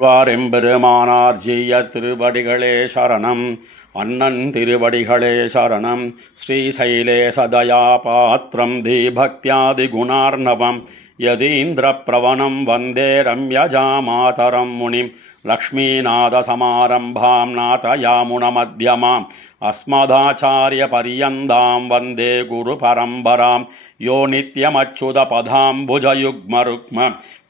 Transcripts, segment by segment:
வாரெம்பெருமானார் ஜீய திருவடிகளே சரணம். அண்ணன் திருவடிகளே சரணம். ஸ்ரீசைலே சதயா பாத்திரம் தீபக்தியாதி குணார்ணவம் யதீந்திர பிரவணம் வந்தே ரம்யஜா மாதரம் முனிம் லக்ஷ்மீநாதசமாரம்பாம் நாதயாமுனமத்யமாம் அஸ்மதாச்சாரிய பரியந்தாம் வந்தே குரு பரம்பராம் யோ நித்யமச்சுதபதாம்புஜயுக்மருக்ம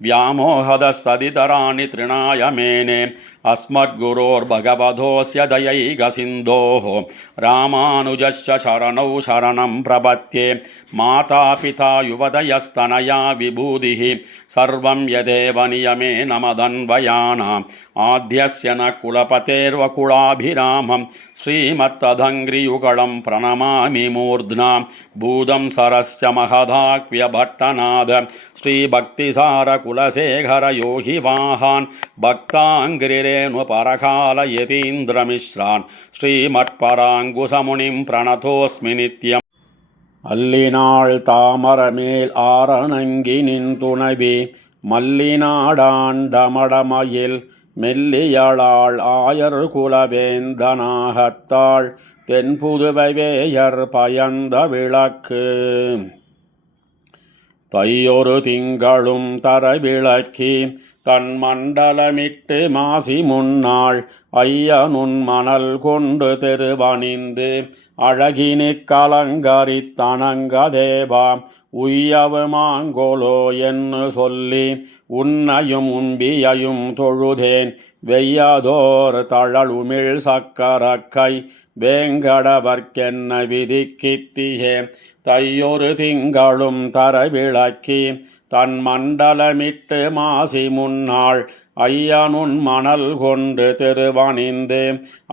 व्यामोहदस्तदितराणि तृणाय मेने अस्मद्गुरोर्भगवतोऽस्य दयैकसिन्धोः रामानुजस्य शरणौ शरणं प्रपद्ये मातापिता युवतयस्तनया विभूतिः सर्वं यदेव नियमेन मदन्वयानाम् आद्यस्य न कुलपतेर्वकुलाभिरामं श्रीमत्तदङ्घ्रियुगलं प्रणमामि मूर्ध्ना भूतं सरश्च महदाक्व्यभट्टनाद श्रीभक्तिसार कुलशेखर योगी वाहान् भक्ताङ्घ्रिरेणु परकाल यतीन्द्रमिश्रान् श्रीमत्पराङ्कुशमुनिं प्रणतोऽस्मि नित्यम् அல்லினாள் தாமரமேல் ஆரணங்கி நின்துணைவி மல்லினாடாண்டமடமயில் மெல்லியளாள் ஆயர் குலவேந்தனாகத்தாள் தென்புதுவை வேயர் பயந்த விளக்கு தையொரு திங்களும் தரவிளக்கி தன் மண்டலமிட்டு மாசி முன்னாள் ஐயனுன் மணல் கொண்டு தெருவணிந்து அழகினி கலங்கரித்தனங்க தேவா உய்யவு மாங்கோலோ என்று சொல்லி உன்னையும் உம்பியையும் தொழுதேன் வெய்யதோர் தழலுமிழ் சக்கரக்கை வேங்கடவர்க்கென்ன விதிக்கித்தியே தையொரு திங்களும் தரவிளக்கி தன் மண்டலமிட்டு மாசி முன்னாள் ஐயனுன் மணல் கொண்டு திருவணிந்து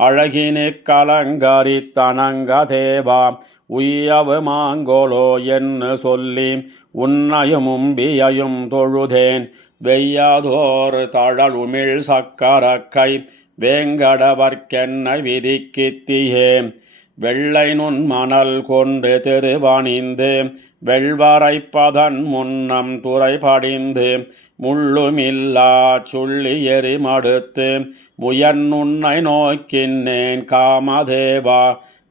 அழகினி கலங்கரித்தனங்க தேவா உய்யவு மாங்கோலோ என்று சொல்லி உன்னையும் உம்பியையும் தொழுதேன் வெய்யதோர் தழலுமிழ் சக்கரக்கை வேங்கடவர்க்கென்ன விதிக்கித்தியே வெள்ளை நுண் மணல் கொண்டு திருவணிந்து வெள்வரைப்பதன் முன்னம் துறை படிந்து முள்ளுமில்லா சுள்ளி எரிமடுத்து முயன்னுன்னை நோக்கினேன் காமதேவா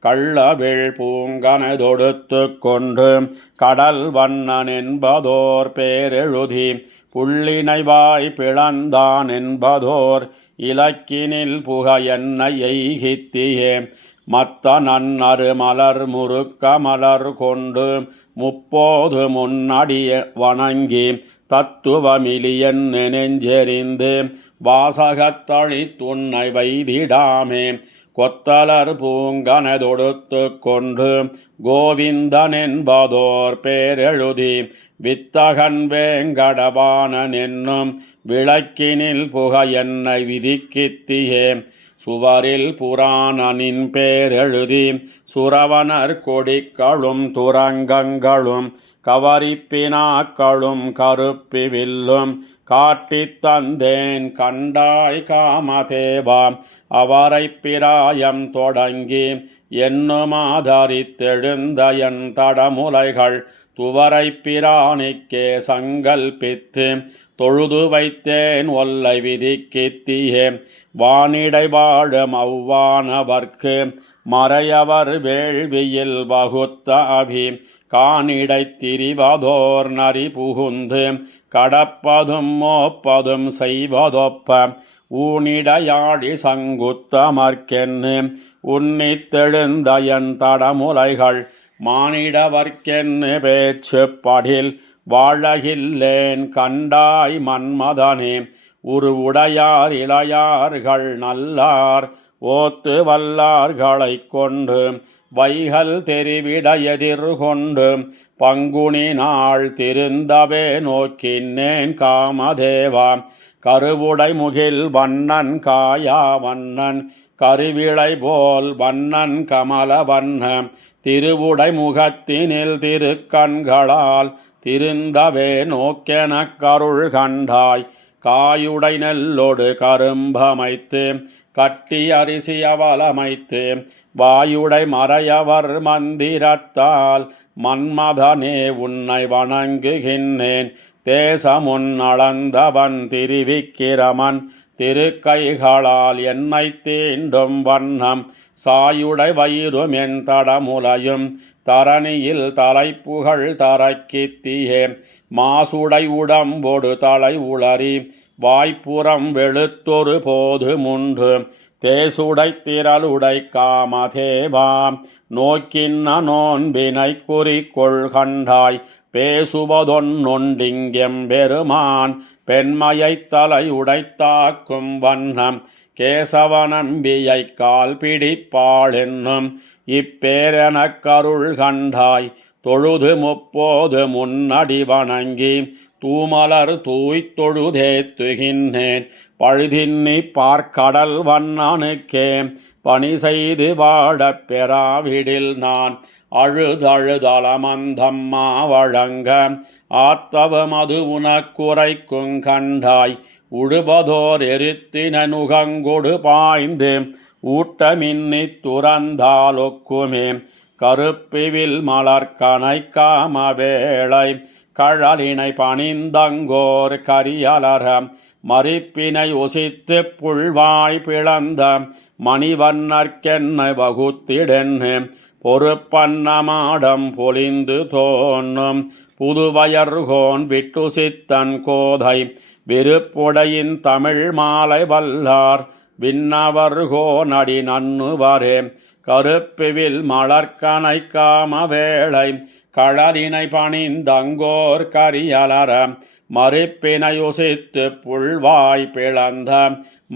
கள்ளவிழ் பூங்கனதொடுத்து கொண்டு கடல் வண்ணன் என்பதோர் பேரெழுதி புள்ளினைவாய் பிளந்தான் என்பதோர் இலக்கினில் புக என்னை எய்கித்தியே மத்த நன்னரு மலர் முறுக்க மலர் கொண்டு முப்போது முன்னடிய வணங்கி தத்துவமிலியன் நெஞ்செறிந்து வாசகத்தழி துண்ணை வைதிடாமே கொத்தலர் பூங்கனதொடுத்து கொண்டு கோவிந்தன் என்பதோர் பேரெழுதி வித்தகன் வேங்கடவானன் என்னும் விளக்கினில் புக என்னை விதிக்கித்தியே சுவரில் புராணனின் பேரெழுதி சுரவணர் கொடிக்களும் துரங்கங்களும் கவரிப்பினாக்களும் கருப்பி வில்லும் காட்டித் தந்தேன் கண்டாய் காமதேவா அவரை பிராயம் தொடங்கி என்னுமாதரித்தெழுந்த என் தடமுலைகள் துவரை பிராணிக்கே சங்கல்பித்து தொழுது வைத்தேன் ஒல்லை விதிக்கித்தியே வானிடை வாழும் அவ்வானவர்க்கு மறையவர் வேள்வியில் வகுத்த அபி காணிடை திரிவதோர் நரி புகுந்து கடப்பதும் மோப்பதும் செய்வதொப்ப ஊனிடையாழி சங்குத்தமர்க்கென்னு உன்னித்தெழுந்த என் தடமுலைகள் மானிடவர்க்கென்னு பேச்சு படில் வாழகில்லேன் கண்டாய் மன்மதனே உருவுடையார் இளையார்கள் நல்லார் ஓத்து வல்லார்களை கொண்டு வைகல் தெரிவிட எதிர்கொண்டு பங்குனி நாள் திருந்தவே நோக்கினேன் காமதேவா கருவுடை முகில் வண்ணன் காயா வண்ணன் கருவிளை போல் வண்ணன் கமல வண்ண திருவுடை முகத்தினில் திருக்கண்களால் திருந்தவே நோக்கெனக் கருள் கண்டாய் காயுடை நெல்லொடு கரும்பமைத்து கட்டி அரிசி அவலமைத்து வாயுடை மறையவர் மந்திரத்தால் மன்மதனே உன்னை வணங்குகின்றேன் தேசமுன் அளந்தவன் திருவிக்கிரமன் திருக்கைகளால் என்னை தீண்டும் வண்ணம் சாயுடை வயிறும் என் தடமுலையும் தரணியில் தலைப்புகழ் தரக்கித்தியே மாசுடை உடம்பொடு தலை உளறி வாய்ப்புறம் வெளுத்தொரு போது முண்டு தேசுடை திரளுடை காமதேவா நோக்கின்ன நோன்பினை குறிக்கொள் கண்டாய் பேசுவதொன்னொண்டிங்கெம்பெருமான் பெண்மையைத் தலை உடைத்தாக்கும் வண்ணம் கேசவநம்பியை கால் பிடிப்பாள் என்னும் இப்பேரெனக் கருள் கண்டாய் தொழுது முப்போது முன்னடி வணங்கி தூமலர் தூய்த் தொழுதேத்துகின்றேன் பழுதின்னி பார்க்கடல் வண்ணனுக்கே பணி செய்து வாடப் பெறாவிடில் நான் அழுதழுதளமந்தம்மா வழங்க ஆத்தவமது உனக்குரைக்குங் கண்டாய் உழுபதோர் எரித்தின நுகங்கொடு பாய்ந்து ஊட்டமின்னித் துறந்தாலொக்குமே கருப்பிவில் மலர்கனை காம வேளை கழலினை பணிந்தங்கோர் கரியலர மறிப்பினை ஒசித்து புல்வாய் பிளந்த மணிவண்ணர்க்கென்னை வகுத்திடென்னு பொறுப்பன்னமாடம் பொலிந்து தோன்றும் புதுவயர்கோன் விட்டு சித்தன் கோதை விருப்புடையின் தமிழ் மாலை வல்லார் விண்ணவர்கோ நடி நன்னுவரே கருப்பிவில் மலர்கனை காம வேளை கழலினை பணிந்தங்கோர் கரியலர மறிப்பினை யுசித்து புல்வாய் பிளந்த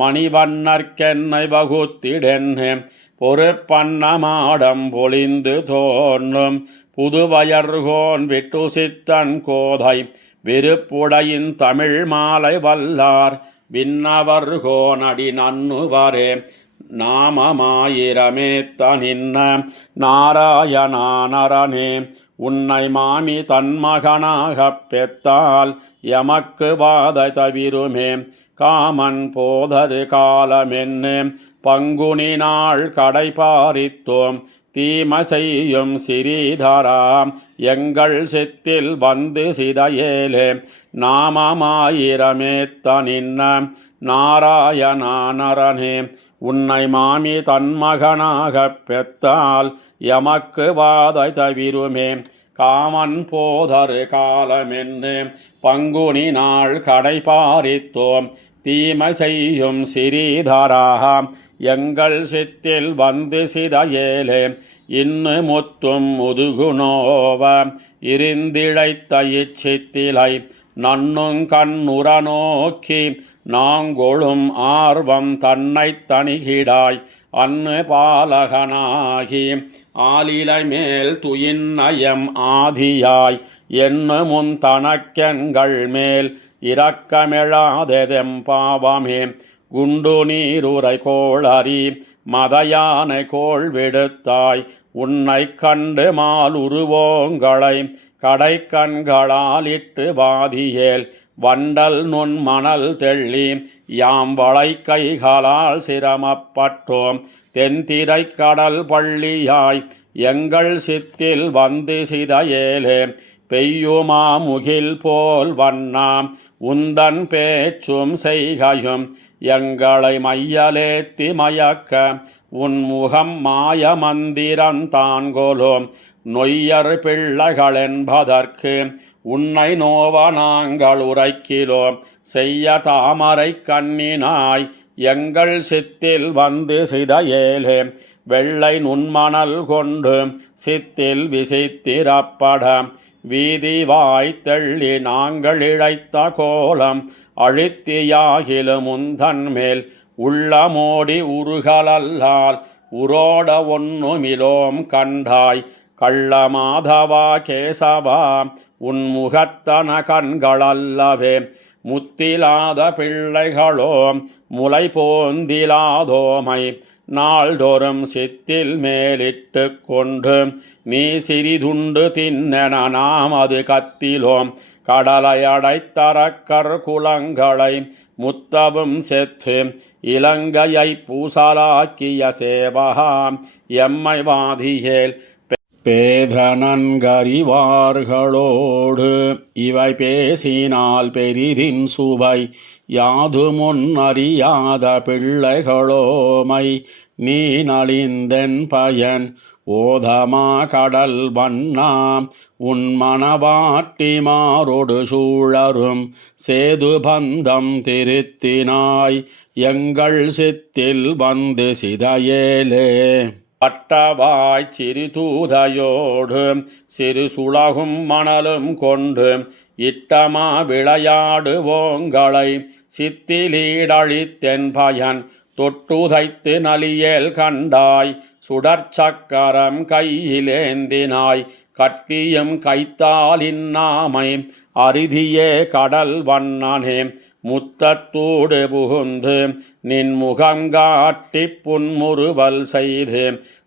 மணிவண்ணர்க்கென்னை வகுத்திடென்னு பொறுப்பன்னமாடம் பொலிந்து தோன்றும் புதுவயர்கோன் விட்டு சித்தன் கோதை விருப்புடையின் தமிழ் மாலை வல்லார் விண்ணவர்கோன் அடி நன்னுவரே நாமமாயிரமேத்த நின்ன நாராயணானரனே உன்னை மாமி தன்மகனாகப் பெத்தால் எமக்கு வாதை தவிருமே காமன் போதரு காலமென்னு பங்குனி நாள் கடைபாரித்தோம் தீம செய்யும் சிறீதராம் எங்கள் சித்தில் வந்து சிதையேலே நாமமாயிரமேத்த நின்ன நாராயணானரனே உன்னை மாமி தன்மகனாகப் பெத்தால் எமக்கு வாதை தவிருமே காமன் போதரு காலமென்னு பங்குனி நாள் கடைபாரித்தோம் தீமை செய்யும் சிறீதராம் எங்கள் சித்தில் வந்து சிதையேலே இன்னு முத்தும் முதுகுநோவ இருந்திழைத்த இச்சித்திலை நன்னுங் கண்ணுற நோக்கி நாங்கொழும் ஆர்வம் தன்னை தணிகிடாய் அன்னு பாலகனாகி ஆலிலை மேல் துயின்னயம் ஆதியாய் என்ன முன் தனக்கெங்கள் மேல் இரக்கமெழாதெம் பாவமே குண்டு நீருரை கோளறி மதயானை கோள் விடுத்தாய் உன்னை கண்டு மால் உருவோங்களை கடை கண்களால் இட்டு வாதியேல் வண்டல் நுண் மணல் தெள்ளி யாம் வளை கைகளால் சிரமப்பட்டோம் தென்திரை கடல் பள்ளியாய் எங்கள் சித்தில் வந்து சிதையேலே பெய்யுமா முகில் போல் வண்ணாம் உந்தன் பேச்சும் செய்கையும் எங்களை மையலேத்தி மயக்க உன் முகம் மாய மந்திரந்தான்கொலோம் நொய்யர் பிள்ளைகளென்பதற்கு உன்னை நோவ நாங்கள் உரைக்கிலோம் செய்ய தாமரை கண்ணினாய் எங்கள் சித்தில் வந்து சிதையேலே வெள்ளை நுண்மணல் கொண்டு சித்தில் விசித்திரப்பட வீதி வாய் தெள்ளி நாங்கள் இழைத்த கோலம் அழித்தியாகிலும் உந்தன் மேல் உள்ளமோடி உருகலல்லால் உரோட ஒன்னுமிலோம் கண்டாய் கள்ளமாதவா கேசவா உன் முகத்தன கண்களல்லவே முத்திலாத பிள்ளைகளோ முளை போந்திலாதோமை நாள்தோறும் சித்தில் மேலிட்டு கொண்டு நீ சிறிதுண்டு தின்னென நாம் அது கத்திலோம் கடலை அடைத்தரக்கர் குலங்களை முத்தவும் செத்து இலங்கையை பூசலாக்கிய சேவகா எம்மை வாதியேல் பேதனன்கறிவார்களோடு இவை பேசினால் பெரிதின் சுவை யாதுமுன் அறியாத பிள்ளைகளோமை நீ நலிந்தென் பயன் ஓதமா கடல் வண்ணாம் உன் மணவாட்டி மாறொடு சூழரும் சேது பந்தம் திருத்தினாய் எங்கள் சித்தில் வந்து சிதையேலே. பட்டவாய் சிறு தூதையோடு சிறு சுளகும் மணலும் கொண்டு இட்டமா விளையாடுவோங்களை சித்திலீடழித்தென் பயன் தொட்டுதைத்து நலியேல் கண்டாய் சுடற்சக்கரம் கையிலேந்தினாய் கட்டியும் கைத்தாலின் நாமை அரிதியே கடல் வண்ணனே முத்தத்தூடு புகுந்து நின் முகம் காட்டி புன்முறுவல் செய்து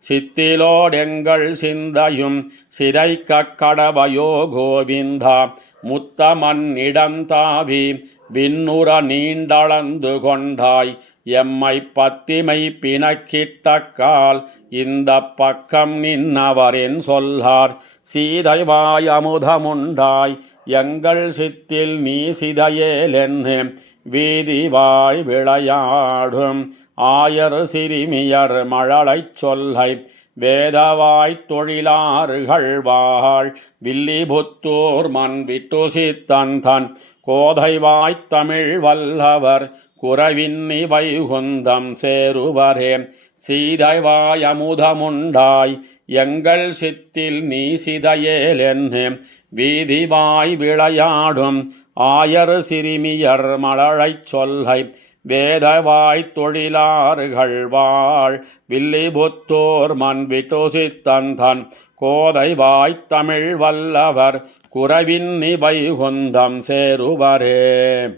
சித்திலோடெங்கள் சிந்தையும் சிதைக்க கடவையோ கோவிந்தா முத்தமன்னிடம் தாவி விண்ணுற நீண்டளந்து கொண்டாய் எம்மை பத்திமை பிணக்கிட்டக்கால் இந்த பக்கம் நின்னவரின் சொல்லார் சீதைவாய் அமுதமுண்டாய் எங்கள் சித்தில் நீ சிதையேலென்னு வீதிவாய் விளையாடும் ஆயர் சிறுமியர் மழலைச் சொல்லை வேதவாய்த் தொழிலார்கள் வாழ் வில்லிபுத்தூர் மண் விட்டுசித்தன் கோதைவாய்த் தமிழ் வல்லவர் குறவின்னி வைகுந்தம் சேருவரே சீதைவாய் அமுதமுண்டாய் எங்கள் சித்தில் நீ சிதையேலென்னு வீதிவாய் விளையாடும் ஆயர் சிறுமியர் மழலைச் சொல்லை வேதவாய்த் தொழிலார்கள் வாழ் வில்லிபுத்தூர் மண் விட்டுசித்தன் கோதைவாய்த் தமிழ் வல்லவர் குறவின்னி வைகுந்தம் சேருவரே.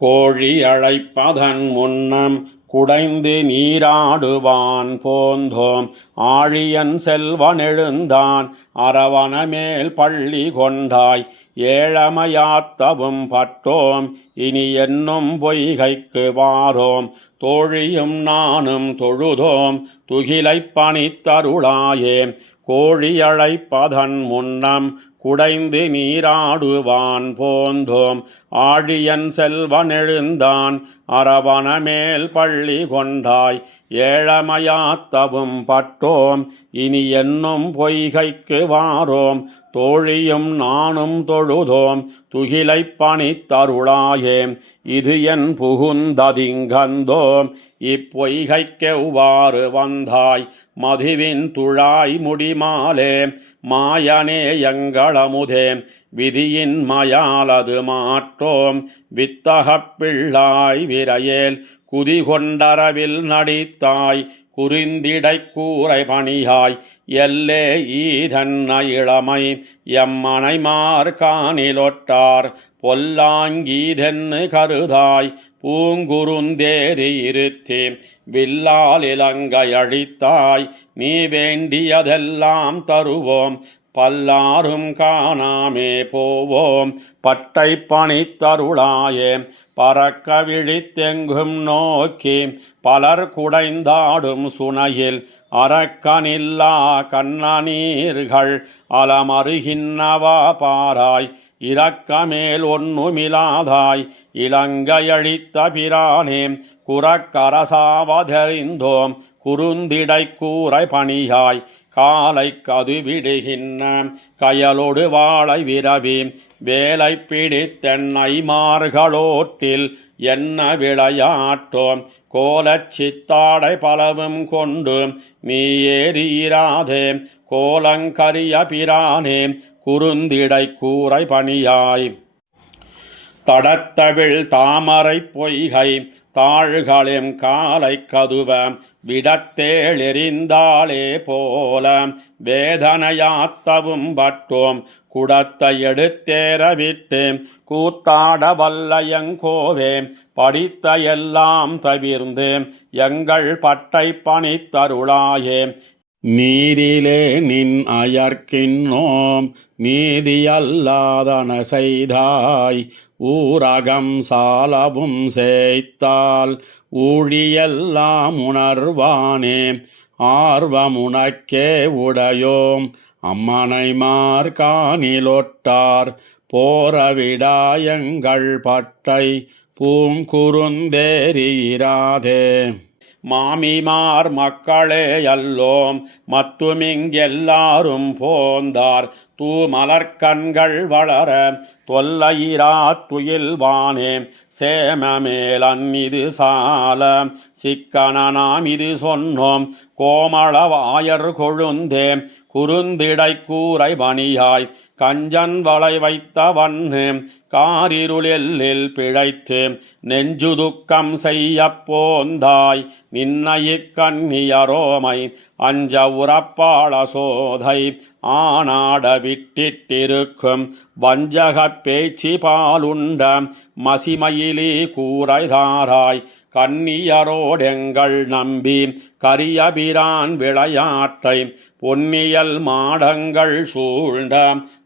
கோழி அழைப்பதன் முன்னம் குடைந்து நீராடுவான் போந்தோம் ஆழியன் செல்வன் எழுந்தான் அரவண மேல் பள்ளி கொண்டாய் ஏழமையாத்தவும் பட்டோம் இனி என்னும் பொய்கைக்கு வாரோம் தோழியும் நானும் தொழுதோம் துகிலைப் பணித்தருளாயே. கோழி அழைப்பதன் முன்னம் குடைந்து நீராடுவான் போந்தோம் ஆழியன் செல்வன் எழுந்தான் அரவண மேல் பள்ளி கொண்டாய் ஏழமையாத்தவும் பட்டோம் இனி என்னும் பொய்கைக்கு வாரோம் தோழியும் நானும் தொழுதோம் துகிலைப் பணித்தருளாயே. இது என் புகுந்ததிங்கந்தோம் இப்பொய்கைக்கெவ்வாறு வந்தாய் மதுவின் துழாய் முடிமாலே மாயனே எங்களமுதே விதியின் மயாலது மாற்றோம் வித்தகப் பிள்ளாய் விரையேல் குதிகொண்டரவில் நடித்தாய் குறிந்திடை கூரை பணியாய் எல்லே ஈதன்ன இளமை எம்மனை மார்கானிலொட்டார் பொல்லாங்கீதென்னு கருதாய் பூங்குருந்தேறி இருத்தி வில்லால் இலங்கை அழித்தாய் நீ வேண்டியதெல்லாம் தருவோம் பல்லாரும் காணாமே போவோம் பட்டை பணித்தருளாயே. பறக்க விழித்தெங்கும் நோக்கி பலர் குடைந்தாடும் சுனையில் அரக்கனில்லா கண்ணநீர்கள் அலமருகின்னவா பாராய் இரக்கமேல் ஒன்னுமிலாதாய் இலங்கையழித்த பிரானே குறக்கரசாவதறிந்தோம் குறுந்திடை கூரை பணியாய் காலை கது விடுகின்ற கயலொடு வாழை விரவி வேலை பிடித்தென்னை மார்களோட்டில் என்ன விளையாட்டோம் கோலச் சித்தாடை பலவும் கொண்டு நீ ஏறீராதே கோலங்கரிய பிரானே குறுந்திடை கூரை பணியாய். தடத்தவிழ் தாமரை பொய்கை தாழ்களெம் காலை கதுவ விடத்தேளெறிந்தாளே போல வேதனையாத்தவும் பட்டோம் குடத்தை எடுத்தேரவிட்டு கூத்தாட வல்லையங்கோவே படித்த எல்லாம் தவிர்ந்து எங்கள் பட்டை பணித்தருளாயே. நீரிலே நின் அயர்க்கின்னோம் நீதியல்லாதன செய்தாய் ஊரகம் சாலவும் சேய்த்தால் ஊழியெல்லாம் உணர்வானே ஆர்வமுனக்கே உடையோம் அம்மனை மார்காணிலொட்டார் போரவிடாயங்கள் பட்டை பூங்குறுந்தேரீராதே. மாமிமார் மக்களே அல்லோம் மத்துமிங்கெல்லாரும் போந்தார் தூமலர்கண்கள் வளர தொல்லையிராத்துயில்வானே சேமமேலன் இது சால சிக்கனாம் இது சொன்னோம் கோமளவாயர் கொழுந்தே குறுந்திடை கூரை பணியாய் கஞ்சன் வளை வைத்த வண்ணு காரிருளில் பிழைத்து நெஞ்சுதுக்கம் செய்ய போந்தாய் நின்னையிக் கண்ணியரோமை அஞ்ச உறப்பாள சோதை ஆனாட விட்டிட்டிருக்கும் வஞ்சகப் பேச்சு பாலுண்ட மசிமயிலி கூரைதாராய் கன்னியரோடெங்கள் நம்பி கரியபிரான் விளையாட்டை பொன்னியல் மாடங்கள் சூழ்ந்த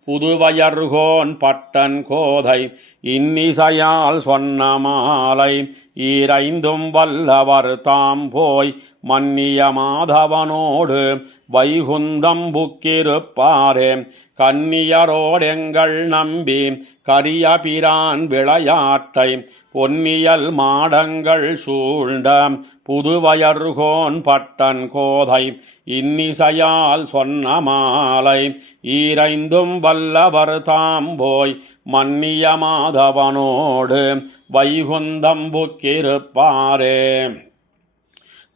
புதுவயர்கோன் பட்டன் கோதை இன்னிசையால் சொன்ன மாலை ஈரைந்தும் வல்லவர் தாம் போய் மன்னிய மாதவனோடு வைகுந்தம் புக்கிருப்பாரே கன்னியரோடெங்கள் நம்பி கரியபிரான் விளையாட்டை பொன்னியல் மாடங்கள் சூழ்ந்த புதுவயர்கோன் பட்டன் கோதை இன்னிசையால் சொன்ன மாலை ஈரைந்தும் வல்லவர் தாம் போய் மன்னிய மாதவனோடு வைகுந்தம் புக்கிருப்பாரே.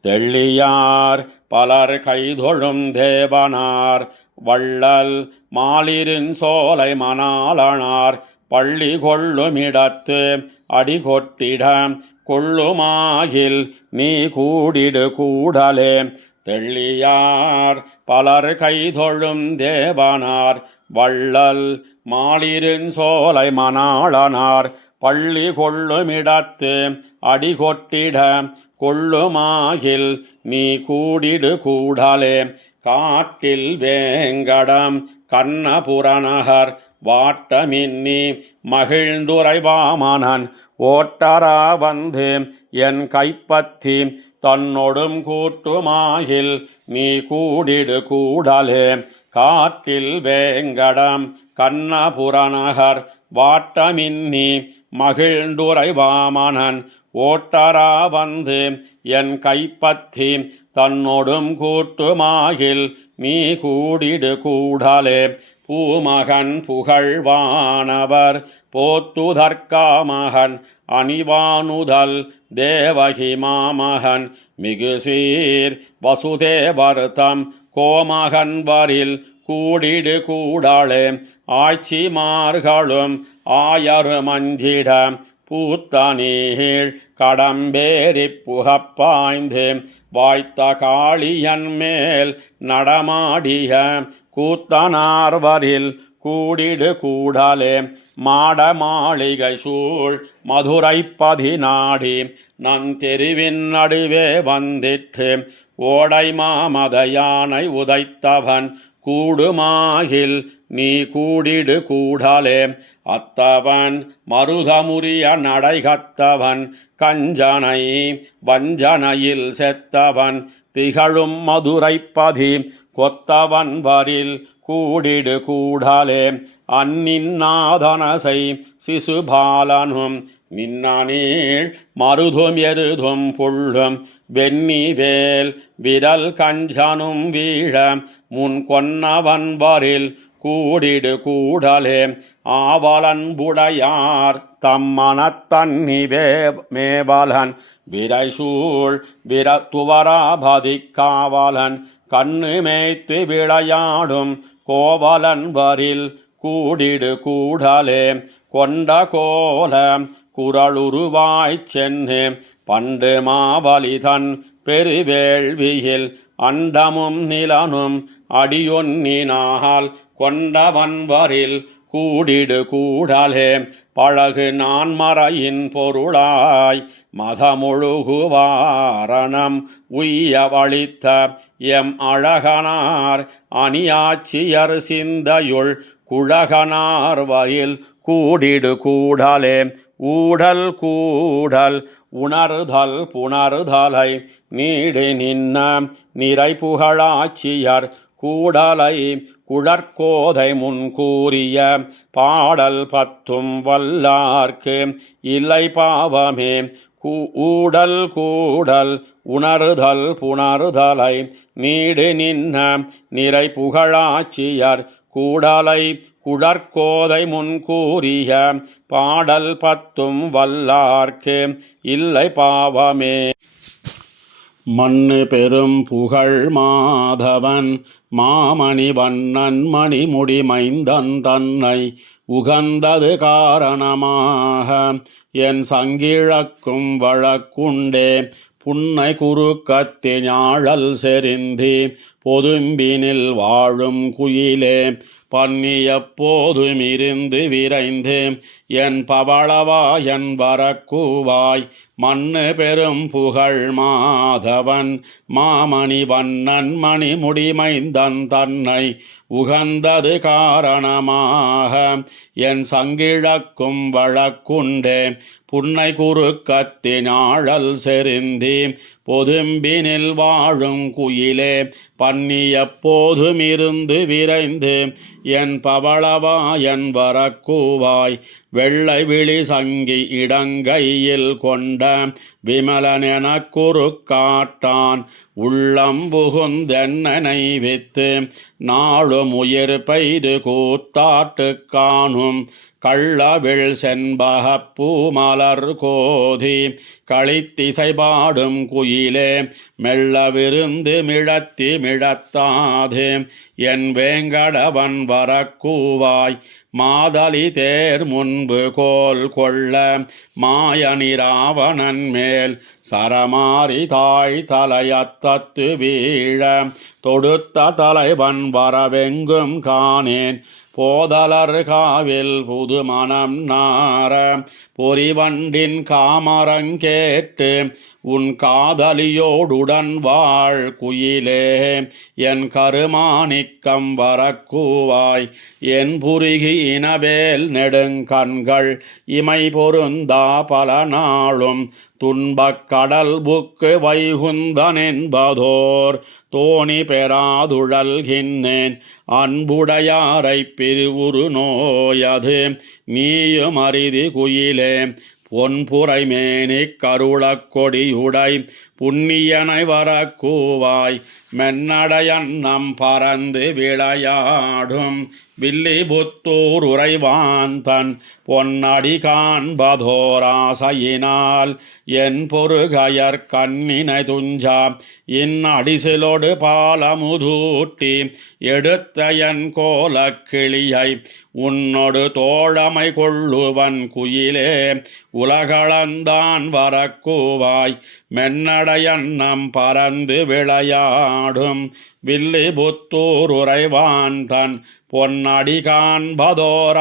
தெள்ளியார் பலர் கைதொழும் தேவனார் வள்ளல் மாலிரின் சோலை மணாளனார் பள்ளி கொள்ளுமிடத்து அடிகொட்டிட கொள்ளுமாகில் நீ கூடிடு கூடலே. தெள்ளியார் பலர் கைதொழும் தேவனார் வள்ளல் மாலிரின் சோலை மணாளனார் பள்ளி கொள்ளுமிடத்து அடிகொட்டிட கொள்ளுமாகில் நீ கூடிடு கூடலே. காட்டில் வேங்கடம் கண்ணபுரநகர் வாட்டமின்னி மகிழ்ந்துரைவாமனன் ஓட்டரா வந்து என் கைப்பற்றி தன்னொடும் கூட்டுமாகில் நீ கூடிடு கூடலே. காட்டில் வேங்கடம் கண்ணபுரநகர் வாட்டமின்னி மகிழ்ந்துரைவாமனன் ஓட்டரா வந்து என் கைப்பற்றி தன்னொடும் கூட்டுமாகில் நீ கூடிடு கூடலே. பூமகன் புகழ்வானவர் போத்துதற்காமகன் அணிவானுதல் தேவகி மாமகன் மிகுசீர் வசுதேவர்தம் கோமகன் வரில் கூடிடு கூடலே. ஆய்ச்சிமார்களும் ஆயருமஞ்சிட பூத்தனீழ் கடம்பேறி புகப்பாய்ந்து வாய்த்த காளியன் மேல் நடமாடிய கூத்தனார்வரில் கூடிடு கூடலே. மாட மாளிகை சூழ் மதுரை பதினாடி நந்தெருவின் நடுவே வந்திட்டு ஓடை மாமத யானை உதைத்தவன் கூடுமாகில் நீ கூடிடு கூடலே. அத்தவன் மருதமுரிய நடைகத்தவன் கஞ்சனை வஞ்சனையில் செத்தவன் திகழும் மதுரைப்பதி கொத்தவன் வரில் கூடிடு கூடலே. அந்நின்னாதனசை சிசுபாலனும் நின்னீள் மருதும் எருதும் புள்ளும் வெண்ணிவேல் விரல் கஞ்சனும் வீழ முன் கொன்னவன் வரில் கூடிடு கூடலே. ஆவலன்புடையார் தம்மனத்தன்னி மேவலன் விரைசூழ் துவராபதி காவலன் கண்ணு மேய்த்து விளையாடும் கோவலன் வரில் கூடிடு கூடலே. கொண்ட கோல குரலுருவாய்ச் சென்னு பண்டு மாவலிதன் பெருவேள்வியில் அண்டமும் நிலனும் அடியொன்னினால் கொண்டவன் வரில் கூடிடு கூடலே. பழகு நான்மறையின் பொருளாய் மதமுழுகுவாரணம் உய்ய வழித்த எம் அழகனார் அணியாட்சியர் சிந்தையுள் குழகனார் வயில் கூடிடு கூடலே. ஊடல் கூடல் உணர்தல் புணர்தலை நீடு நின்ன நிறை புகழாட்சியர் கூடலை குழற்கோதை முன்கூறிய பாடல் பத்தும் வல்லார்க்கு இல்லை பாவமே. ஊடல் கூடல் உணர்தல் புணர்தலை நீடு நின்ன நிறை புகழாட்சியர் கூடலை குழற்கோதை முன்கூறிய பாடல் பத்தும் வல்லார்க்கு இல்லை பாவமே. மண்ணு பெரும் புகழ் மாதவன் மாமணி வண்ணன் மணிமுடி மைந்தன் தன்னை உகந்தது காரணமாக என் சங்கிழக்கும் வழக்குண்டே புன்னை குறுக்கத்தி ஞாழல் செறிந்தி பொதும்பினில் வாழும் குயிலே பன்னி எப்போதும் இருந்து விரைந்து என் பவளவாயன் வரக்கூவாய். மண்ணு பெரும் புகழ் மாதவன் மாமணி வண்ணன் மணிமுடி மைந்தன் தன்னை உகந்தது காரணமாக என் சங்கிழக்கும் வழக்குண்டே புன்னை குறுக்கத்தி ஞாழல் செறிந்தி பொதும்பினில் வாழும் குயிலே பன்னி எப்போதும் இருந்து விரைந்து என் பவளவாயன் வரக்கூவாய். வெள்ளை விழி சங்கி இடங்கையில் கொண்ட விமலனென குறுக்காட்டான் உள்ளம் புகுந்தென்னனை வித்து நாளும் உயிர் பெய்து கூத்தாட்டு காணும் கள்ளவிழ் செண்பகப் பூமலர் கோதி களித்திசை பாடும் குயிலே மெல்ல விருந்து மிழத்தி மிழத்தாது என் வேங்கடவன் வரக்கூவாய். மாதலி தேர் முன்பு கோல் கொள்ள மாயனிராவணன் மேல் சரமாரி தாய் தலையத்தத்து வீழ தொடுத்த தலைவன் வரவெங்கும் காணேன் போதலர் காவில் புது மனம் நார பொறிவண்டின் காமரங்கேட்டு உன் காதலியோடுடன் வாழ் குயிலே என் கருமாணிக்கம் வரக்கூவாய். என் புரிகி இனவேல் நெடுங்கண்கள் இமை பொருந்தா பல நாளும் துன்பக் கடல் புக்கு வைகுந்தன் என்பதோர் தோணி பெறாதுழல்கின்னேன் அன்புடையாரை பிரிவுரு நோயது நீயும் அரிதி குயிலே பொன்புரை மேனி கருளக் கொடியுடை புண்ணியனை வரக்கூவாய். மென்னடையன்னம் பறந்து விளையாடும் வில்லி புத்தூர் உறைவாந்தன் பொன்னடி காண்பதோராசையினால் என் பொறுகயற் கண்ணினை துஞ்சா இந்நடிசிலொடு பாலமுதூட்டி எடுத்த என் கோலக்கிளியை உன்னொடு தோழமை கொள்ளுவன் குயிலே உலகளந்தான் வரக்கூவாய். மென்னடையன்னம் பறந்து விளையாடும் வில்லி புத்தூர் உறைவாந்தன் பொன்னடி காண்பதோராசையினால்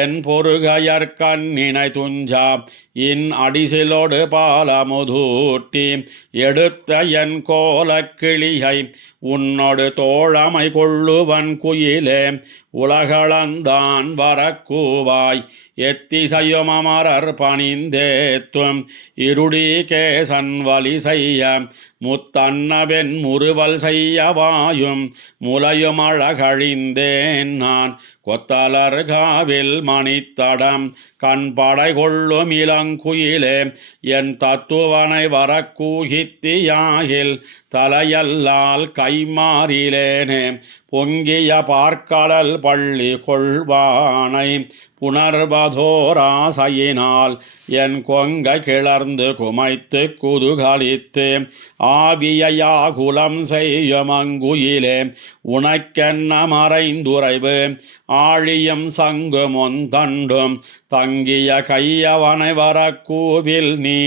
என் பொறுகயற் கண்ணினை துஞ்சா இன் அடிசிலொடு பாலமுதூட்டி எடுத்த என் கோலக்கிளியை உன்னொடு தோழமை கொள்ளுவன் குயிலே உலகளந்தான் வரக்கூவாய். எத்திசையும் அமரர் பணிந்தேத்தும் இருடி கேசன் வலி செய்ய முத்தன்னவென் முறுவல் செய்ய வாயும் முலையும் அழகழிந்தேன் நான் கொத்தலர் காவில் மணித்தடம் கண்படை கொள்ளும் இளங்குயிலே என் தத்துவனை வரக்கூகித்தியாகில் தலையல்லால் கைமாறிலேனே பொங்கிய பார்க்கடல் பள்ளி கொள்வானை புணர்வதோராசையினால் என் கொங்கை கிளர்ந்து குமைத்து குதுகலித்து ஆவியாகுலம் செய்யும் அங்குயிலே உனக்கென்ன மறைந்துரைவு ஆழியும் சங்கும் ஒந்தண்டும் தங்கிய கையவனை வரக்கூவில் நீ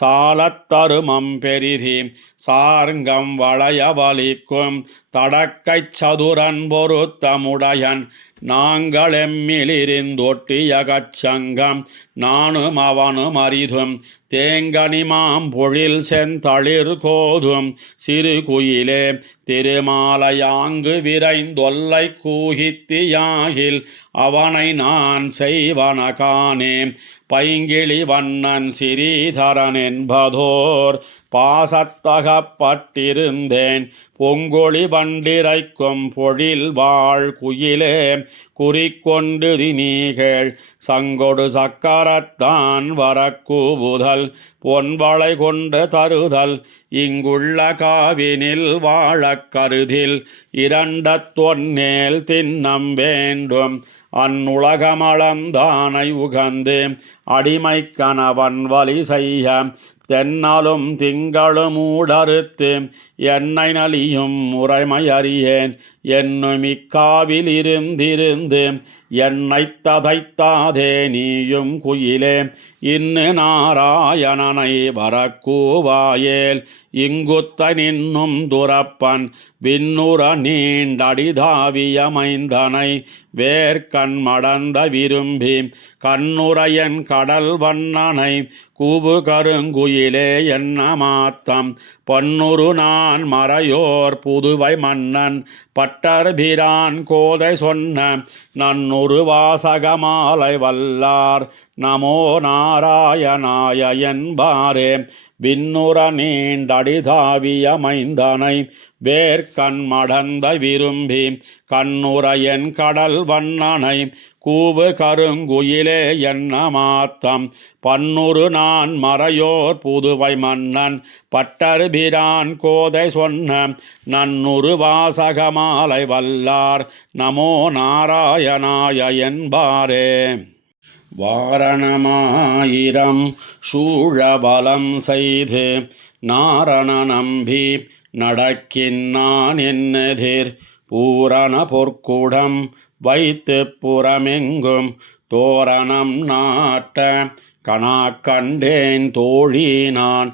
சாலத்தருமம் பெரிதி சார்ங்க சங்கம் வளையவலிக்கும் தடக்கைச் சதுரன் பொருத்தமுடையன் நாங்களெம்மிலிருந்தொட்டிய கச்சங்கம் நானும் அவனும் அரிதும் தேங்கனிமாம் பொழில் செந்தளிர் கோதும் சிறு குயிலே திருமாலையாங்கு விரைந்தொல்லை கூகித்தியாகில் அவனை நான் செய்வன காணேன் பைங்கிளி வண்ணன் சிறீதரன் என்பதோர் பாசத்தகப்பட்டிருந்தேன் பொங்கொழி பண்டிரைக்கும் பொழில் வாழ் குயிலே குறிக்கொண்டு நீகள் சங்கொடு சக்கரத்தான் வரக்கூவுதல் பொன்வளை கொண்டு தருதல் இங்குள்ள காவினில் வாழக் கருதில் இரண்டத்தொன்னேல் தின்னம் வேண்டும் அந்நுலகமளந்தானை உகந்து அடிமை கணவன் வழி செய்ய தென்னாலும் திங்களும் ஊடறுத்து என்னை நலியும் முறைமை அறியேன் என்னும் இக்காவில் இருந்திருந்து என்னை ததைத்தாதே நீயும் குயிலே இன்னு நாராயணனை வரக்கூவாயேல் இங்குத்த நின்னும் துறப்பன் விண்ணுற நீண்டடிதாவிய மைந்தனை வேர்க்கண் மடந்த விரும்பி கண்ணுரையன் கடல் வண்ணனை கூபு கருங்குயிலே என்ன மாத்தம் பொன்னுரு நான் மறையோர் புதுவை மன்னன் பட்டர்பிரான் கோதை சொன்ன நன்னொரு வாசகமாலை வல்லார் நமோ நாராயணாய என்பாரே விண்ணுற நீண்டடிதாவிய மைந்தனை வேர்க்கண் மடந்த விரும்பி கண்ணுரையன் கடல் வண்ணனை கூவு கருங்குயிலே என்ன மாத்தம் பன்னுரு நான் மறையோர் புதுவை மன்னன் பட்டர்பிரான் கோதை சொன்ன நன்னொரு வாசகமாலை வல்லார் நமோ நாராயணாய என்பாரே வாரணமாயிரம் சூழபலம் செய்து நாரண நம்பி நடக்கின்னான் என்னெதிர் பூரண பொற்குடம் வைத்து புறமெங்கும் தோரணம் நாட்ட கணா கண்டேன் தோழி நான்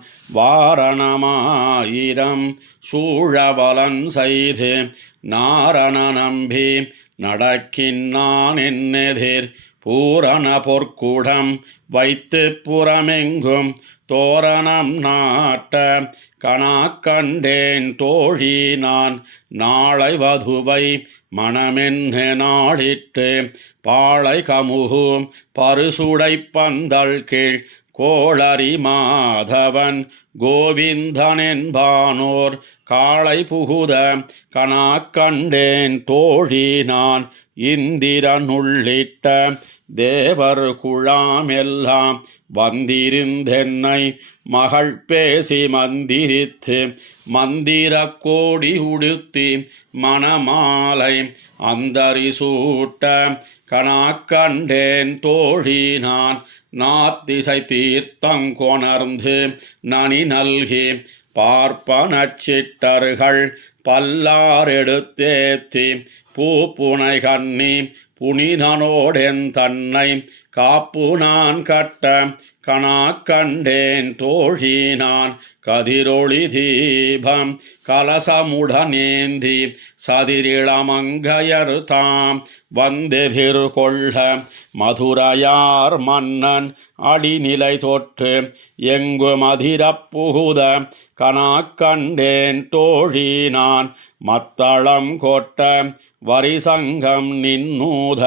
வாரணமாயிரம் சூழபலன் செய்து நாரண நம்பி நடக்கின்னான் என்னெதிர் பூரண பொற்குடம் வைத்து புறமெங்கும் தோரணம் நாட்ட கணா கண்டேன் தோழி நான் நாளை வதுவை மணமென்ன நாளிட்டு பாளை கமுகு பருசுடை பந்தல் கீழ் கோளரி மாதவன் கோவிந்தன் என்பானோர் காளை புகுத கணா கண்டேன் தோழி நான் இந்திரனுள்ளிட்ட தேவர் குழாமெல்லாம் வந்திருந்தென்னை மகள் பேசி மந்திரித்து மந்திர கோடி உடுத்தி மணமாலை அந்தரி சூட்ட கணா கண்டேன் தோழி நான் நாத்திசை தீர்த்தங்கொணர்ந்து நனி நல்கி பார்ப்பனச்சிட்டர்கள் பல்லாரெடுத்தேத்தி பூப்புனை கண்ணி புனிதனோடென் தன்னை காப்பு நான் கட்ட கணா கண்டேன் தோழி நான் கதிரொளி தீபம் கலசமுடனேந்தி சதிரிளமங்கையர் தாம் வந்தெதிர் கொள்ள மதுரையார் மன்னன் அடிநிலை தொற்று எங்கு மதிரப் புகுத கணா கண்டேன் தோழி நான் மத்தளம் கொட்ட வரிசங்கம் நின்னூத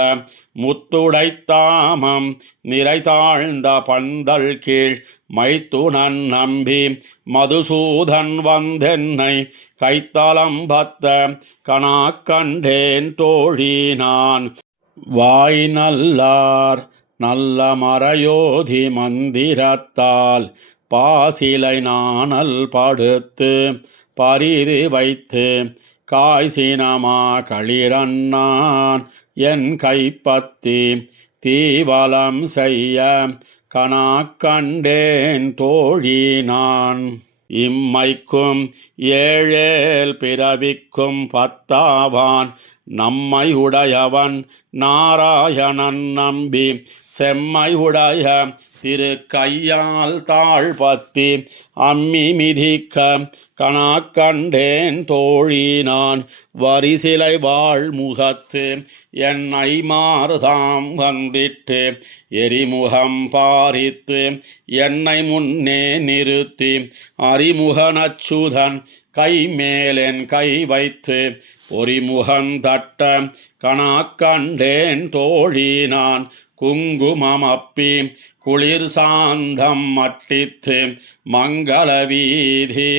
முத்துடைத்தாமம் நிறை தாழ்ந்த பந்தல் கீழ் மைத்துனன் நம்பி மதுசூதன் வந்தென்னை கைத்தலம் பத்த கணா கண்டேன் தோழி நான் வாய் நல்லார் நல்ல மறையோதி மந்திரத்தால் பாசிலை நாணல் படுத்து பரிது வைத்து காய்சினமா களிரன்னான் என் கைப்பத்தி தீவலம் செய்ய கணா கண்டேன் தோழி நான் இம்மைக்கும் ஏழேல் பிறவிக்கும் பத்தாவான் நம்மை உடையவன் நாராயணன் நம்பி செம்மை உடைய திரு கையால் தாழ்பத்தி அம்மி மிதிக்க கணக்கண்டேன் தோழி நான் வரிசிலை வாழ் முகத்து என்னை மாறுதாம் வந்திட்டு எரிமுகம் பாரித்து என்னை முன்னே நிறுத்தி அறிமுகனச்சுதன் கை மேலென் கை வைத்து பொறிமுகந்தட்ட கணக்கண்டேன் தோழி நான் குங்குமம் அப்பி குளிர் சாந்தம் மட்டித்து மங்கள வீதி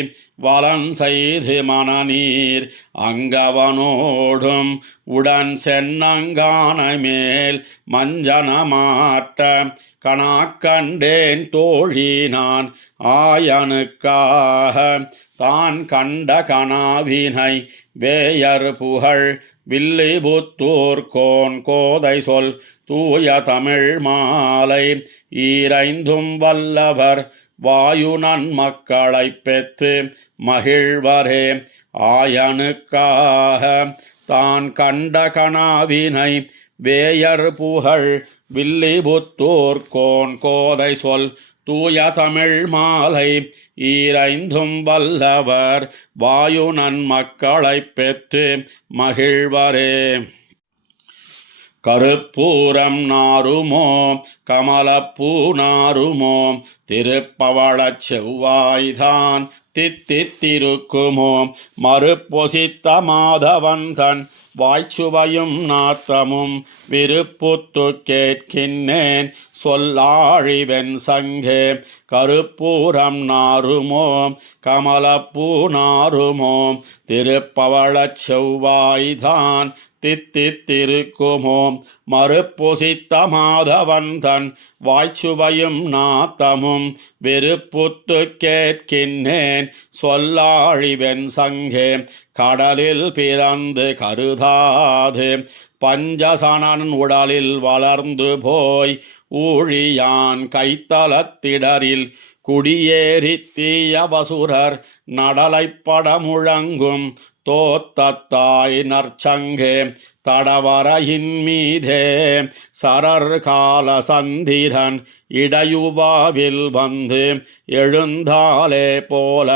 வலம் செய்து மணநீர் அங்கவனோடும் உடன் சென்னங்கான மேல் மஞ்சனமாட்ட கணக்கண்டேன் தோழி நான் ஆயனுக்காக தான் கண்ட கனாவினை வேயர் புகழ் வில்லிபுத்தூர் கோன் கோதை சொல் தூய தமிழ் மாலை ஈரைந்தும் வல்லவர் வாயு நன்மக்களைப் பெற்று மகிழ்வரே ஆயனுக்காக தான் கண்ட கனாவினை வேயர் புகழ் வில்லிபுத்தூர் கோன் கோதை சொல் தூய தமிழ் மாலை ஈரைந்தும் வல்லவர் வாயு நன்மக்களைப் பெற்று மகிழ்வரே. கருப்பூரம் நாருமோ கமலப்பூ நாருமோ திருப்பவளச் செவ்வாய்தான் தித்தித்திருக்குமோ மறுப்பொசித்த மாதவன் தன் வாய்ச்சுவையும் நாத்தமும் விருப்புத்து கேட்கின்றேன் சொல்லாழிவென் சங்கே. கருப்பூரம் நாருமோ கமலப்பூ நாருமோ திருப்பவளச் செவ்வாய்தான் தித்தித்திருக்குமோ மறுப்பொசித்த மாதவன் தன் வாய்ச்சுவையும் நாத்தமும் வெறுப்புத்து கேட்கின்றேன் சொல்லாழிவென் சங்கே. கடலில் பிறந்து கருதாது பஞ்சசனன் உடலில் வளர்ந்து போய் ஊழியான் கைத்தலத்திடரில் குடியேறி தீயவசுரர் நடலைப்பட முழங்கும் தோத்தத்தாய் நற்சங்கே. தடவரையின் மீதே சரர் கால சந்திரன் இடையுபாவில் வந்து எழுந்தாலே போல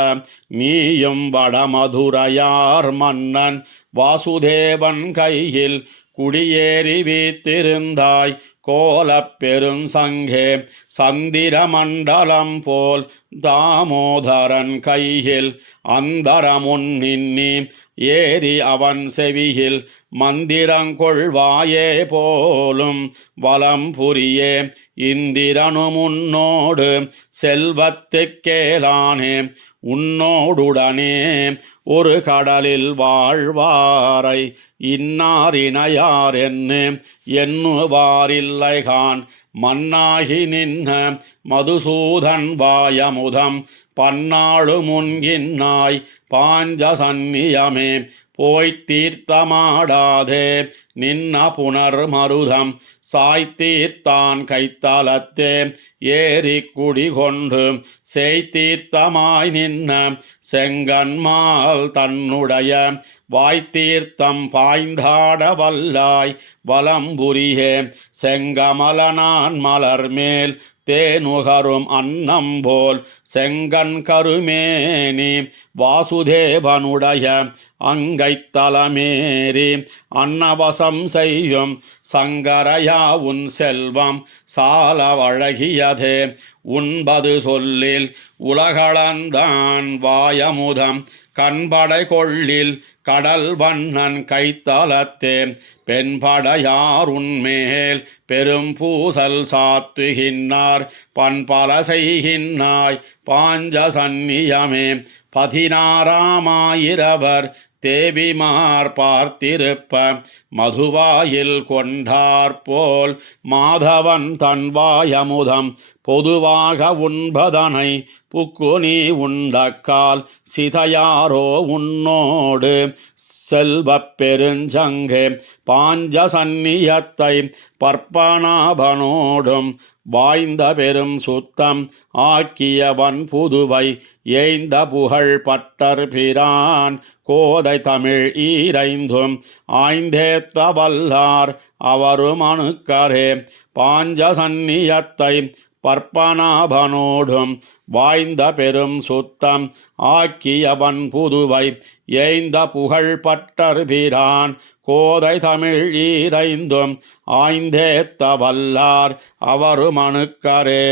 நீயும் வடமதுரையார் மன்னன் வாசுதேவன் கையில் குடியேறி வீத்திருந்தாய் கோலப் பெருஞ்சங்கே. சந்திர மண்டலம் போல் தாமோதரன் கையில் அந்தரமுன்னின்னி ஏறி அவன் செவியில் மந்திரங்கொள்வாயே போலும் வலம் புரியே இந்திரனும் உன்னோடு செல்வத்துக்கேலானே உன்னோடுடனே ஒரு கடலில் வாழ்வாரை இன்னாரினையார் எண்ணுவாரில்லைகான் மன்னாகி நின்ன மதுசூதன் வாயமுதம் பன்னாளு முன்கின்னாய் பாஞ்சசன்னியமே போய்த் தீர்த்தமாடாதே நின்ன புனர் மருதம் சாய்த்தீர்த்தான் கைத்தலத்தே ஏறி குடிகொண்டு செய்தீர்த்தமாய் நின்ன செங்கன்மால் தன்னுடைய வாய்த்தீர்த்தம் பாய்ந்தாட வல்லாய் வலம்புரியே. செங்கமலனான் மலர் மேல் தேனுகரும் அன்னம் போல் செங்கன் கருமேனி வாசுதேவனுடைய அங்கைத்தலமேறி அன்னவசம் செய்யும் சங்கரையா உன் செல்வம் சால வழகியதே. உண்பது சொல்லில் உலகளந்தான் வாயமுதம் கண்படை கொள்ளில் கடல் வண்ணன் கைத்தலத்தே பெண்படையார் உன்மேல் பெரும் பூசல் சாத்துகின்னார் பண்பல செய்கின்னாய் பாஞ்சசன்னியமே. 16,000 தேவிமார் பார்த்திருப்ப மதுவாயில் கொண்டாற்போல் மாதவன் தன் வாயமுதம் பொதுவாக உண்பதனை புக்குனி உண்டக்கால் சிதையாரோ உன்னோடு செல்வப் பெருஞ்சங்கே. பாஞ்சசன்னியத்தை பற்பனாபனோடும் வாய்ந்த பெரும் சுத்தம் ஆக்கியவன் புதுவை ஏய்ந்த புகழ் பட்டர் பிரான் கோதை தமிழ் ஈரைந்தும் ஆய்ந்தேத்த வல்லார் அவரும் அணுக்கரே பாஞ்ச சந்நியத்தை பற்பனாபனோடும் வாய்ந்த பெரும் சுத்தம் ஆக்கியவன் புதுவை ஏய்ந்த புகழ் பட்டர் பிரான் கோதை தமிழ் ஈரைந்தும் ஆய்ந்தேத்த வல்லார் அவரும் அணுக்கரே.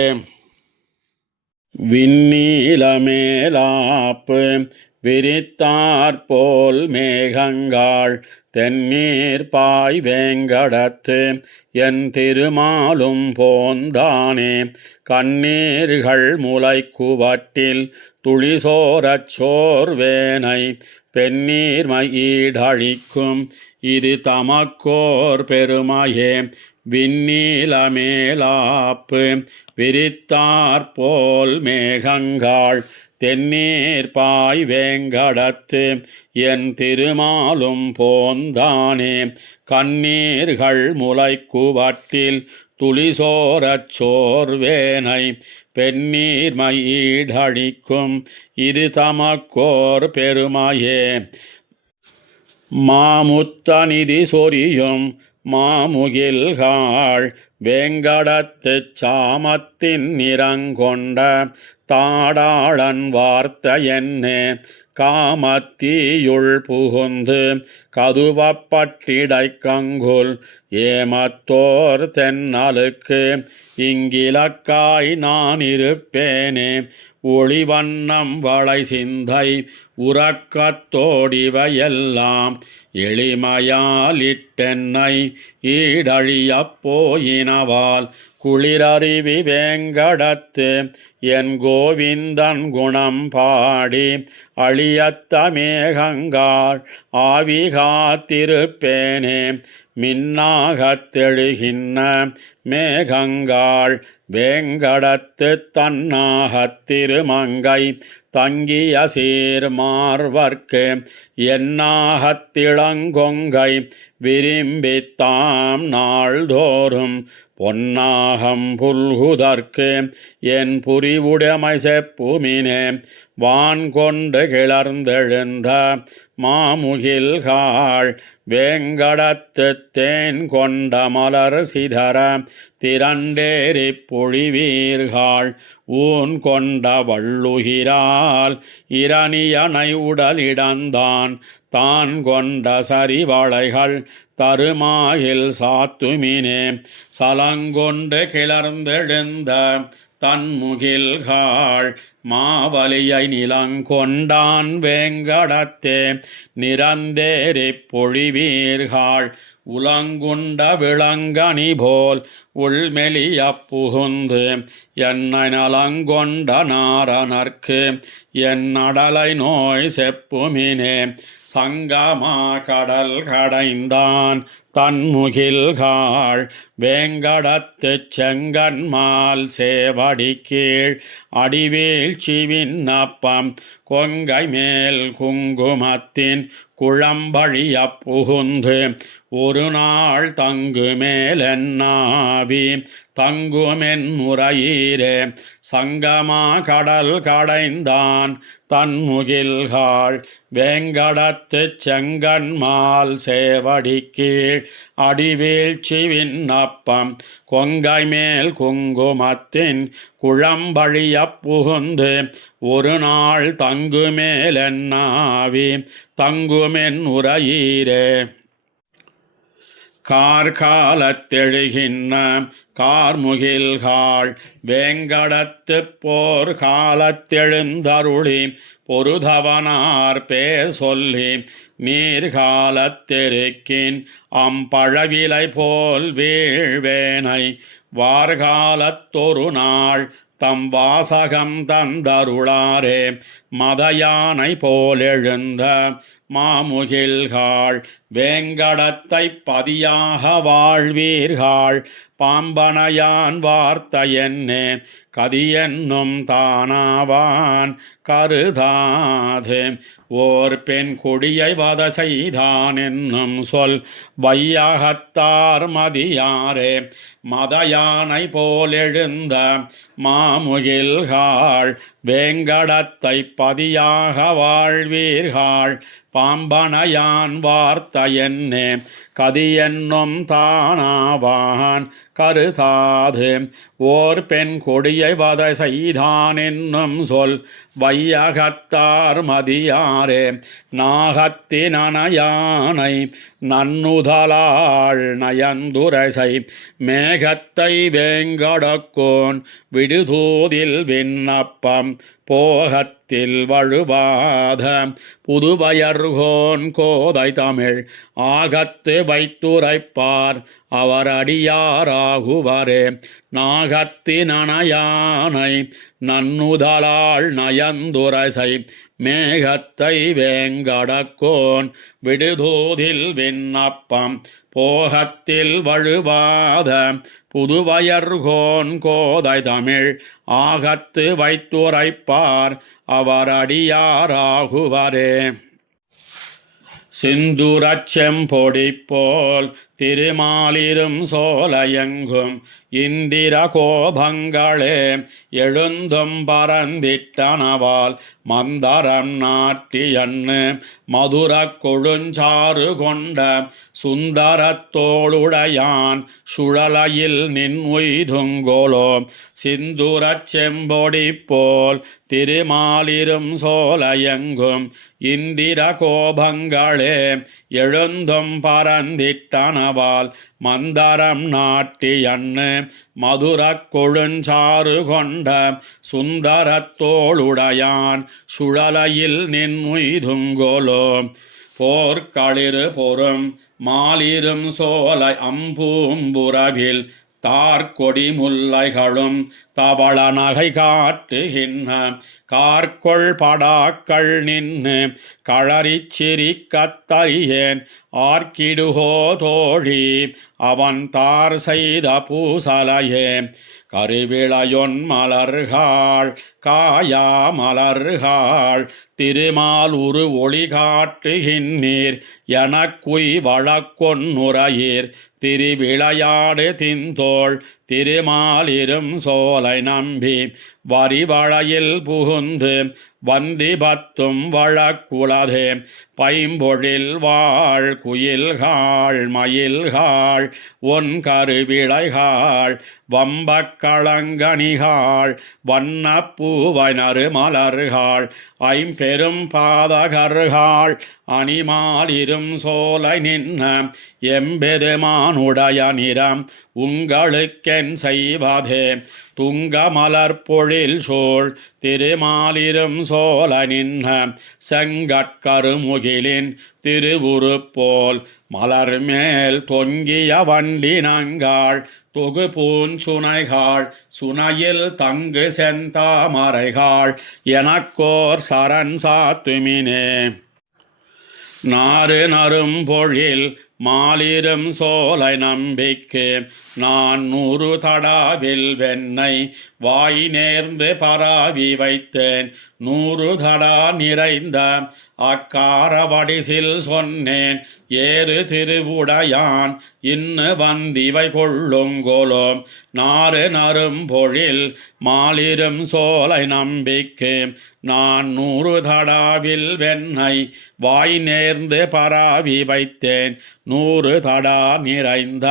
விண்ணீலமேலாப்பு விரித்தாற்போல் மேகங்காள் தென்னீர் பாய் வேங்கடத்து என் திருமாலும் போந்தானே கண்ணீர்கள் முளைக்குவட்டில் துளிசோரச் சோர்வேனை பெண்ணீர்மயீடழிக்கும் இது தமக்கோர் பெருமையே. விண்ணீலமேலாப்பு விரித்தாற்போல் மேகங்காள் தென்னீர் பாய் வேங்கடத்து என் திருமாலும் போந்தானே கண்ணீர்கள் முளைக்குவட்டில் துளிசோரச் சோர்வேனை பெண்ணீர்மயீடழிக்கும் இது தமக்கோர் பெருமையே. மாமுத்தநிதி சொரியும் மாமுகில்காள் வேங்கடத்துச் சாமத்தின் நிறங்கொண்ட தாடாளன் வார்த்த என்னே காமத்தீயுள் புகுந்து கதுவப்பட்டிடை கங்குல் ஏமத்தோர் தென்னலுக்கு இங்கிலக்காய் நான் இருப்பேனே ஒளிவண்ணம் வளை சிந்தை உறக்கத்தோடிவையெல்லாம் எளிமையாலிட்டென்னை ஈடழியப் போயினவால் குளிரறிவி வேங்கடத்து என் கோவிந்தன் குணம் பாடி அழியத்த மேகங்காள் ஆவிகாத்திருப்பேனே மின்னாகத் தெழுகின்ற மேகங்காள் வேங்கடத்து தன்னாகத் திருமங்கை தங்கிய சீர்மார்வர்க்கு என்னாகத் திளங்கொங்கை விரும்பித்தாம் நாள்தோறும் பொன்னாகம் புல்குதற்கு என் புரிவுடைமை செப்புமினே வான் கொண்டு கிளர்ந்தெழுந்த மாமுகில்காள் வேங்கடத்து தேன் கொண்ட மலர் சிதற திரண்டேறி பொழிவீர்கள் ஊன் கொண்ட வள்ளுகிறாள் இரணியனை உடலிடந்தான் தான் கொண்ட சரிவளைகள் தருமாகில் சாத்துமினே சலங்கொண்டு கிளர்ந்தெழுந்த தன்முகில்காள் மாவலியை நிலங்கொண்டான் வேங்கடத்தே நிறந்தேறி பொழிவீர்கள் உலங்குண்ட விளங்கனி போல் உள்மெலிய புகுந்து என்னை நலங்கொண்ட நாரணர்க்கு என் அடலை நோய் செப்புமினே சங்கமா கடல் கடைந்தான் தன்முகில்காள் வேங்கடத்து செங்கன்மால் சேவடி கீழ் அடிவீழ்ச்சி விண்ணப்பம் கொங்கை மேல் குங்குமத்தின் குழம்பழிய புகுந்து ஒரு நாள் தங்குமேலென்னாவி தங்குமென் முறையீரே சங்கமா கடல் கடைந்தான் தன்முகில்காள் வேங்கடத்து செங்கன்மால் சேவடி கீழ் அடிவீழ்ச்சி விண்ணப்பம் கொங்கை மேல் குங்குமத்தின் குழம்பழிய புகுந்து ஒரு நாள் தங்குமேலென்னாவி தங்குமென் உரையீரே. கார்காலத்தெழுகின்ற கார்முகில்காள் வேங்கடத்து போர் காலத்தெழுந்தருளி பொருதவனார் பேர் சொல்லி நீர்காலத்தெருக்கின் அம்பழவிலை போல் வீழ்வேனை வார்காலத்தொரு நாள் தம் வாசகம் தந்தருளாரே மதயானை போலெழுந்த மாமுகில்காள் வேங்கடத்தை பதியாக வாழ்வீர்கள் பாம்பனையான் வார்த்தையென்னே கதியென்னும் தானாவான் கருதாது ஓர் பெண் கொடியை வத செய்தான் என்னும் சொல் வையகத்தார் மதியாரே மதயானை போலெழுந்த மாமுகில்காள் வேங்கடத்தை பதியாக வாழ்வீர்கள் பாம்பனையான் வார்த்தையென்னே கதியென்னும் தானாவான் கருதாது ஓர் பெண் கொடியை வத செய்தான் என்னும் சொல் வையகத்தார் மதியாரே நாகத்தினயானை நன்னுதலாள் நயந்துரசை மேகத்தை வேங்கடக்கோன் விடுதூதில் விண்ணப்பம் போகத்தில் வழுவாத புதுவயர்கோன் கோதை தமிழ் ஆகத்து வைத்துரைப்பார் அவர் அடியாராகுவரே நாகத்தினயானை நன்னுதலாள் நயந்துரசை மேகத்தை வேங்கடக்கோன் விடுதூதில் விண்ணப்பம் போகத்தில் வழுவாத புதுவயர்கோன் கோதை தமிழ் ஆகத்து வைத்துரைப்பார் அவர் அடியாராகுவரே சிந்துரச் செம்பொடி போல் திருமாலிரும் சோலையெங்கும் இந்திர கோபங்களே எழுந்தும் பரந்திட்டனவால் மந்தரம் நாட்டியன்னு மதுர கொழுஞ்சாறு கொண்ட சுந்தரத்தோளுடையான் சுழலையில் நின் உய்துங்கோலோ சிந்துரச் செம்பொடி போல் திருமாலிரும் சோலையெங்கும் இந்திர கோபங்களே எழுந்தும் பரந்திட்டனவால் மந்தரம் நாட்டியன்னு மதுர கொழுஞ்சாறு கொண்ட சுந்தரத்தோளுடையான் சுழலையில் நின் உய்துங்கோலோ போர்க்களிறு பொறும் மாலிரும் சோலை அம்பூம்புறவில் தார்கொடி முல்லைகளும் தவள நகை காட்டுகின்ற கார்கொள் படாக்கள் நின்று களறிச் சிரிக்கத்தறியேன் ஆர்க்கிடுகோ தோழி அவன் தார் செய்த பூசலையே கருவிளையொன் மலர்கள் காயா மலர்கள் திருமால் உரு ஒளி காட்டுகின்றீர் எனக்குய் வழக்கொன்னுரையீர் திருவிளையாடு தின்தோள் திருமாலிரும் சோலை நம்பி வரிவளையில் புகுந்து வந்தி பத்தும் வழக்குலதே பைம்பொழில் வாழ் குயில்காள் மயில்காள் ஒன் கருவிளைகாள் வம்பக்களங்கணிகாள் வண்ணப்பூவனரு மலர்கள் ஐம்பெரும் பாதகர்கள் அணிமாலிரும் சோலை நின்ன எம்பெருமானுடைய நிறம் உங்களுக்கென் செய்வதே துங்க மலர்பொழில் சோழ் திருமாலிரும் சோலை நின்ன செங்கட்கருமுகிலின் திருவுரு போல் மலர் மேல் தொங்கிய வண்டினங்காள் தொகு பூஞ்சுனைகாள் சுனையில் தங்கு செந்தாமரைகாள் எனக்கோர் சரண் சாத்துமினே நாறு நரும் பொழில் மாலிரும் சோலை நம்பிக்கு நான் 100 தடாவில் வெண்ணெய் வாய் நேர்ந்து பராவி வைத்தேன் 100 தடா நிறைந்த அக்காரவடிசில் சொன்னேன் ஏறு திருவுடையான் இன்னு வந்திவை கொள்ளுங்கோலோ நாறு நரும் பொழில் மாலிரும் சோலை நம்பிக்கு நான் 100 தடாவில் வெண்ணெய் வாய் நேர்ந்து பராவி வைத்தேன் 100 தடா நிறைந்த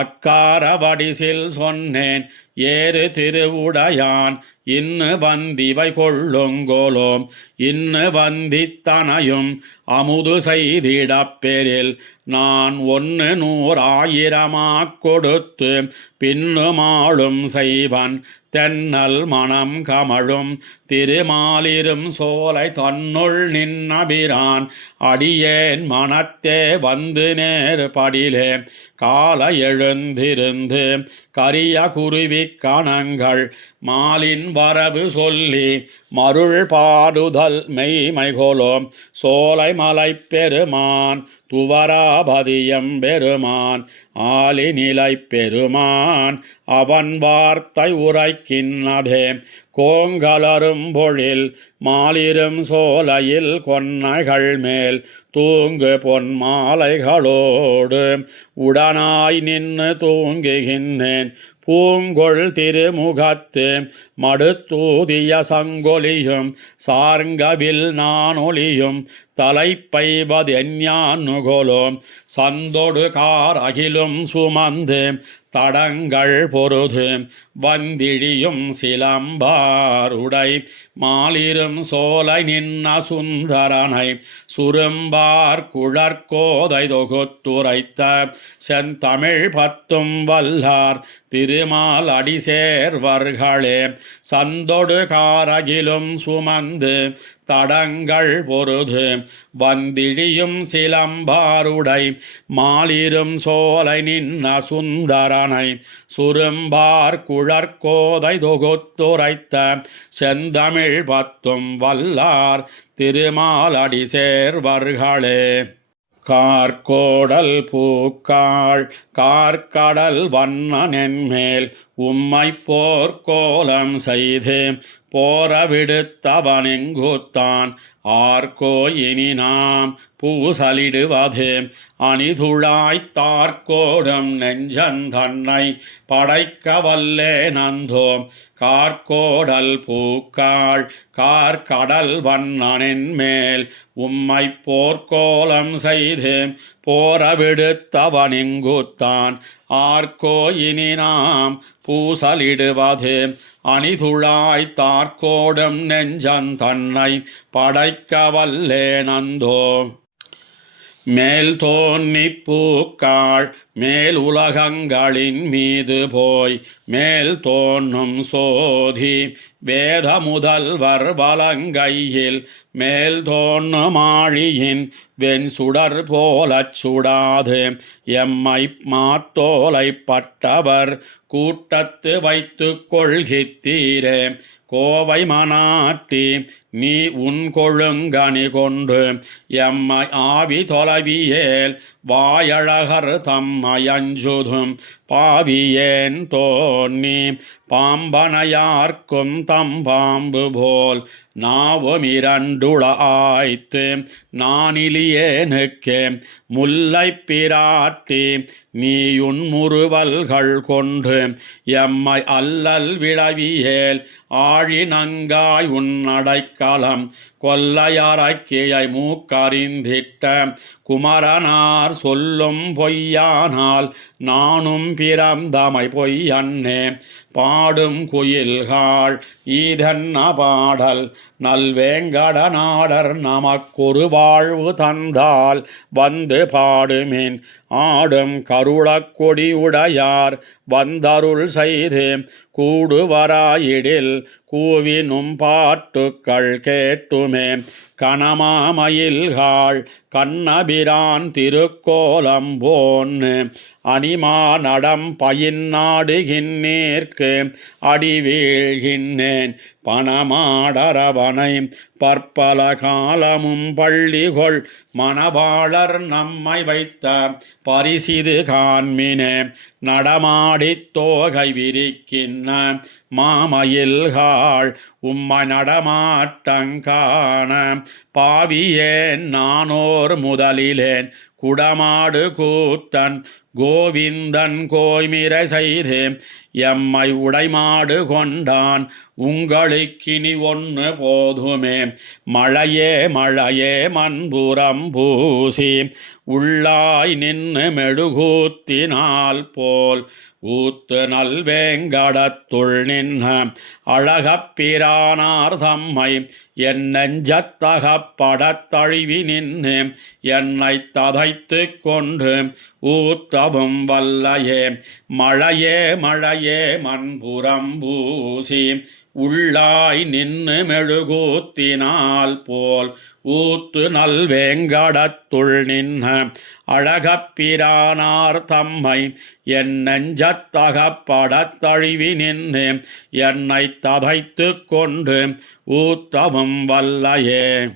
அக்காரவடிசில் சொன்னேன் ஏறு திருவுடையான் இன்னு வந்திவை கொள்ளுங்கோலோ இன்னு வந்தித்தனையும் அமுது செய்திடப் பெறில் நான் 100,000 கொடுத்து பின்னுமாளும் செய்வன் தென்னல் மனம் கமழும் திருமாலிரும் சோலை தன்னுள் நின்னபிரான் அடியேன் மனத்தே வந்து நேர் படிலே கால எழுந்திருந்து கரிய குருவி கணங்கள் மாலின் வரவு சொல்லி மருள் பாடுதல் மெய்மைகொலோம் சோலை மலை பெருமான் துவராபதியம் பெருமான் ஆலி நிலை பெருமான் அவன் வார்த்தை உரைக்கின்னதே கோங்கலரும் பொழில் மாலிரும் சோலையில் கொன்னைகள் மேல் தூங்கு பொன் மாலைகளோடு உடனாய் நின்று தூங்குகின்றேன் பூங்கொள் திருமுகத்து மடுத்தூதிய சங்கொலியும் சார்கவில் நானொலியும் தலைப்பைவதெஞ்ஞானுகொலோம் சந்தொடு கார் அகிலும் சுமந்து தடங்கள் பொருது வந்திழியும் சிலம்பாருடை மாலிரும் சோலை நின்ன சுந்தரனை சுரும்பார் குழற்கோதை தொகுத்துரைத்த செந்தமிழ் பத்தும் வல்லார் திருமால் அடிசேர்வர்களே சந்தொடு காரகிலும் சுமந்து தடங்கள் பொருது வந்திழியும் சிலம்பாருடை மாலிரும் சோலை நின்ன சுந்தரனை சுரும்பார் குழற்கோதை தொகுத்துரைத்த செந்தமிழ் பத்தும் வல்லார் திருமால் அடிசேர்வர்களே கார்கோடல் பூக்காள் கார்கடல் வண்ணனென்மேல் உம்மை போர்க்கோலம் செய்து போர விடுத்தவனெங்குத்தான் ஆர்கோ இனி நாம் பூசலிடுவது அணிதுழாய்த்தார்கோடும் நெஞ்சந்தன்னை படைக்க வல்லே நந்தோ கார்கோடல் பூக்காள் கார்கடல் வண்ணனின் மேல் உம்மை போர்க்கோலம் செய்து போர விடுத்தவனெங்குத்தான் ஆர்கோ இனி நாம் பூசலிடுவது அணிதுழாய்த்தார்கோடும் நெஞ்சந்தன்னை படைக்க வல்லே நந்தோ மேல் தோன்னி பூக்காள் மேல் உலகங்களின் மீது போய் மேல் தோன்றும் சோதி வேத முதல்வர் வலங்கையில் மேல் தோன்றும் ஆழியின் வெண் சுடர் போலச் சுடாது எம்மை மாத்தோலை பட்டவர் கூட்டத்து வைத்து கொள்கித்தீரே கோவை மனாட்டி நீ உன் கொழுங்கனி கொண்டு எம்மை ஆவி தொலைவியேல் வாயழகர் தம்மையஞ்சுதும் பாவியேன் தோன்னி பாம்பனையார்க்கும் தம் பாம்பு போல் நாவும் இரண்டுள ஆய்த்து நானிலியேனுக்கே முல்லை பிராட்டி நீயுன் முறுவல்கள் கொண்டு எம்மை அல்லல் விளவியேல் ஆழினங்காய் உன்னடைக்கலம் கொல்லையறக்கியை மூக்கறிந்திட்ட குமரனார் சொல்லும் பொய்யானால் நானும் பிறந்தமை பொய்யன்னே பாடும் குயில்காள் ஈதன்ன பாடல் நல்வேங்கடநாடர் நமக்கொரு வாழ்வு தந்தால் வந்து பாடுமின் ஆடும் கருளக் கொடி உடையார் வந்தருள் செய்து கூடுவராயிடில் கூவினும் பாட்டுக்கள் கேட்டுமே கணமாமயில்காள் கண்ணபிரான் திருக்கோலம் போன்னு அனிமா நடம் பயின்னாடுகின்னேற்கு அடிவீழ்கின்னேன் பணமாடரவனை பற்பல காலமும் பள்ளிகொள் மணவாளர் நம்மை வைத்த பரிசிது காண்மினே நடமாடித் தோகை விரிக்கின்ன மாமயில்காள் உம்மை நடமாட்டங்காண பாவியேன் நானோர் முதலிலேன் குடமாடு கூத்தன் கோவிந்தன் கோய்மிரை செய்து எம்மை உடைமாடு கொண்டான் உங்களுக்கினி ஒன்று போதுமே மழையே மழையே மண்புறம் பூசி உள்ளாய் நின்று மெழுகூத்தினால் போல் ஊத்து நல்வேங்கடத்துள் நின்ன அழகப்பிரானார் தம்மை என் நெஞ்சத்தகப்படத் தழுவி நின்று என்னை ததைத்து கொண்டு ஊத்தவும் வல்லையே மழையே மழையே மண்புறம் பூசி உள்ளாய் நின்னு மெழுகூத்தினால் போல் ஊத்து நல்வேங்கடத்துள் நின்ன அழகப்பிரானார் தம்மை என் நெஞ்சத்தகப்படத் தழுவி நின்று என்னை ததைத்து கொண்டு ஊத்தவும் வல்லையே.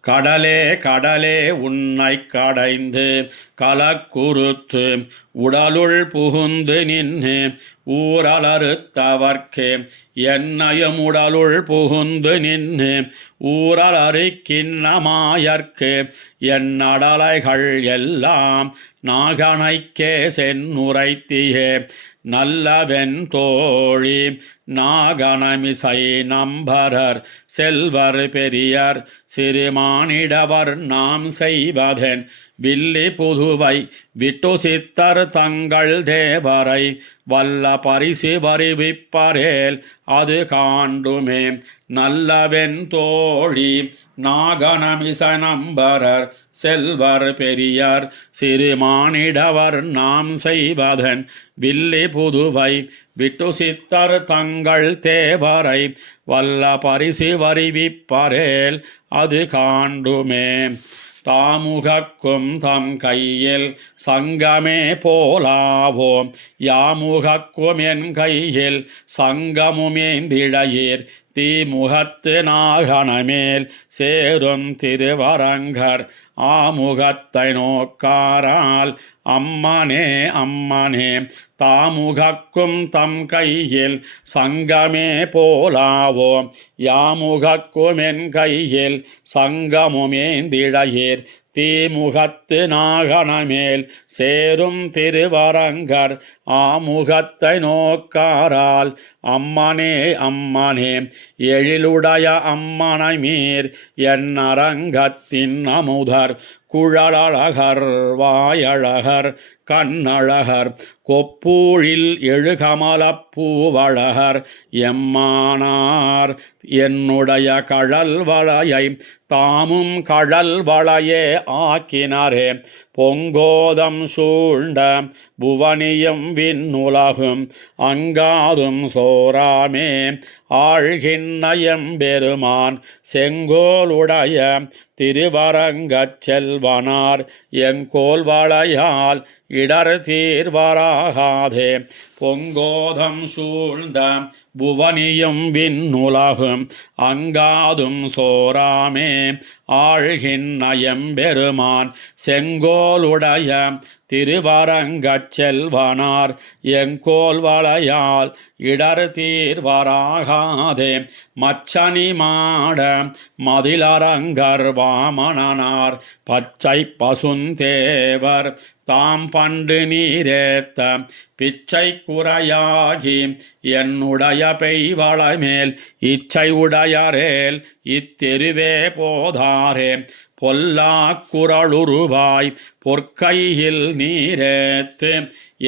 கடலே கடலே உன்னை கடைந்து கலக்குறுத்து உடலுள் புகுந்து நின்று ஊரலறுத்தவர்க்கு என்னையும் உடலுள் புகுந்து நின்று ஊரலறுக்கின்னமாயர்க்கு என் அடலைகள் எல்லாம் நாகனைக்கே சென்னுரைத்தியே. நல்லவென் தோழி நாகனமிசை நம்பரர் செல்வர் பெரியர் சிறுமானிடவர் நாம் செய்வதென் வில்லி புதுவை விட்டு சித்தர் தங்கள் தேவரை வல்ல பரிசு வருவிப்பரேல் அது காண்டுமே. நல்லவென் தோழி நாகனமிச நம்பரர் செல்வர் பெரியர் சிறுமானிடவர் நாம் செய்வதன் வில்லி புதுவை விட்டு சித்தர் தங்கள் தேவரை வல்ல பரிசு வருவிப்பரேல் அது காண்டுமே. தாமுகக்கும் தம் கையில் சங்கமே போலாவோம் யாமுகக்கும் என் கையில் சங்கமுமேந்திழையீர் தீமுகத்து நாகனமேல் சேரும் திருவரங்கர் ஆமுகத்தை நோக்காரால் அம்மனே அம்மனே. தாமுகக்கும் தம் கையில் சங்கமே போலாவோம் யாமுகக்கும் என் கையில் சங்கமுமேந்திழையீர் தீமுகத்து நாகனமேல் சேரும் திருவரங்கர் ஆமுகத்தை நோக்காரால் அம்மனே அம்மனே. எழிலுடைய அம்மனை மீர் என் அரங்கத்தின் அமுதர் குழலழகர் வாயழகர் கண்ணழகர் கொப்பூழில் எழுகமலப் பூவழகர் எம்மானார் என்னுடைய கழல் வளையை தாமும் கழல் வளையே ஆக்கினரே. பொங்கோதம் சூழ்ந்த புவனியும் விண்ணுலகும் அங்காதும் சோராமே ஆழ்கின்னயம் பெருமான் செங்கோலுடைய திருவரங்கச் செல்வனார் எங்கோல் வளையால் இடர் தீர்வராகாதே. பொங்கோதம் சூழ்ந்த புவனியும் விண்ணுலகும் அங்காதும் சோராமே ஆழ்கின்னயம் பெருமான் செங்கோலுடைய திருவரங்கச் செல்வனார் எங்கோல் வளையால் இடர் தீர்வராகாதே. மச்சனி மாட மதிலரங்கர் வாமணனார் பச்சை பசுந்தேவர் தாம் பண்டு நீரேத்த பிச்சை குறையாகி என்னுடைய பெய்வளமேல் இச்சை உடையரேல் இத்தெருவே போதாரே. பொல்லாக் குறளுருவாய் பொற்கையில் நீரேத்து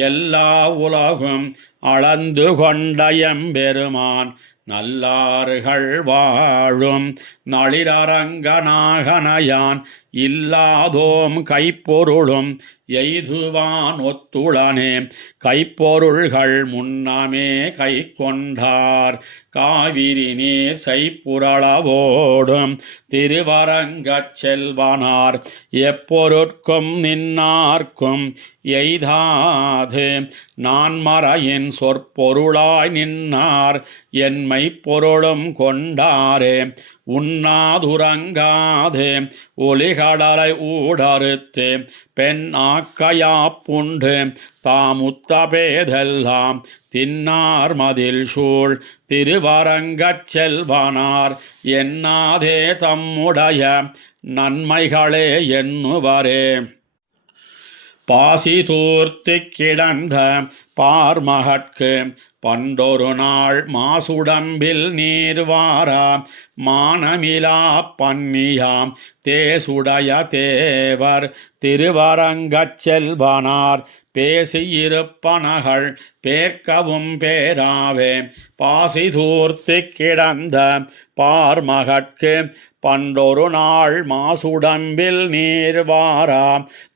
எல்லா உலகும் அளந்து கொண்டயம்பெருமான் நல்லார்கள் வாழும் நளிரரங்கநாகனையான் இல்லாதோம் கைப்பொருளும் எய்துவான் ஒத்துளனே. கைப்பொருள்கள் முன்னமே கை கொண்டார் காவிரி நீர் செய்புரளவோடும் திருவரங்கச் செல்வனார் எப்பொருட்கும் நின்னார்க்கும் எய்தாது நான்மறையின் சொற்பொருளாய் நின்னார் என்மை பொருளும் கொண்டாரே. உண்ணாதுறங்காது ஒலிகடலை ஊடறுத்து பெண் ஆக்கையாப்புண்டு தாமுத்த பேதெல்லாம் தின்னார் மதில் சூழ் திருவரங்கச் செல்வனார் எண்ணாதே தம்முடைய நன்மைகளே எண்ணுவரே. பாசி தூர்த்து கிடந்த பார்மகட்கு பண்டொரு நாள் மாசுடம்பில் நீர்வாரா மானமிலா பன்னியாம் தேசுடைய தேவர் திருவரங்கச் செல்வனார் பேசியிருப்பனகள் பேர்க்கவும் பேராவே. பாசி தூர்த்து கிடந்த பார்மகட்கு பண்டொரு நாள் மாசுடம்பில் நீர்வாரா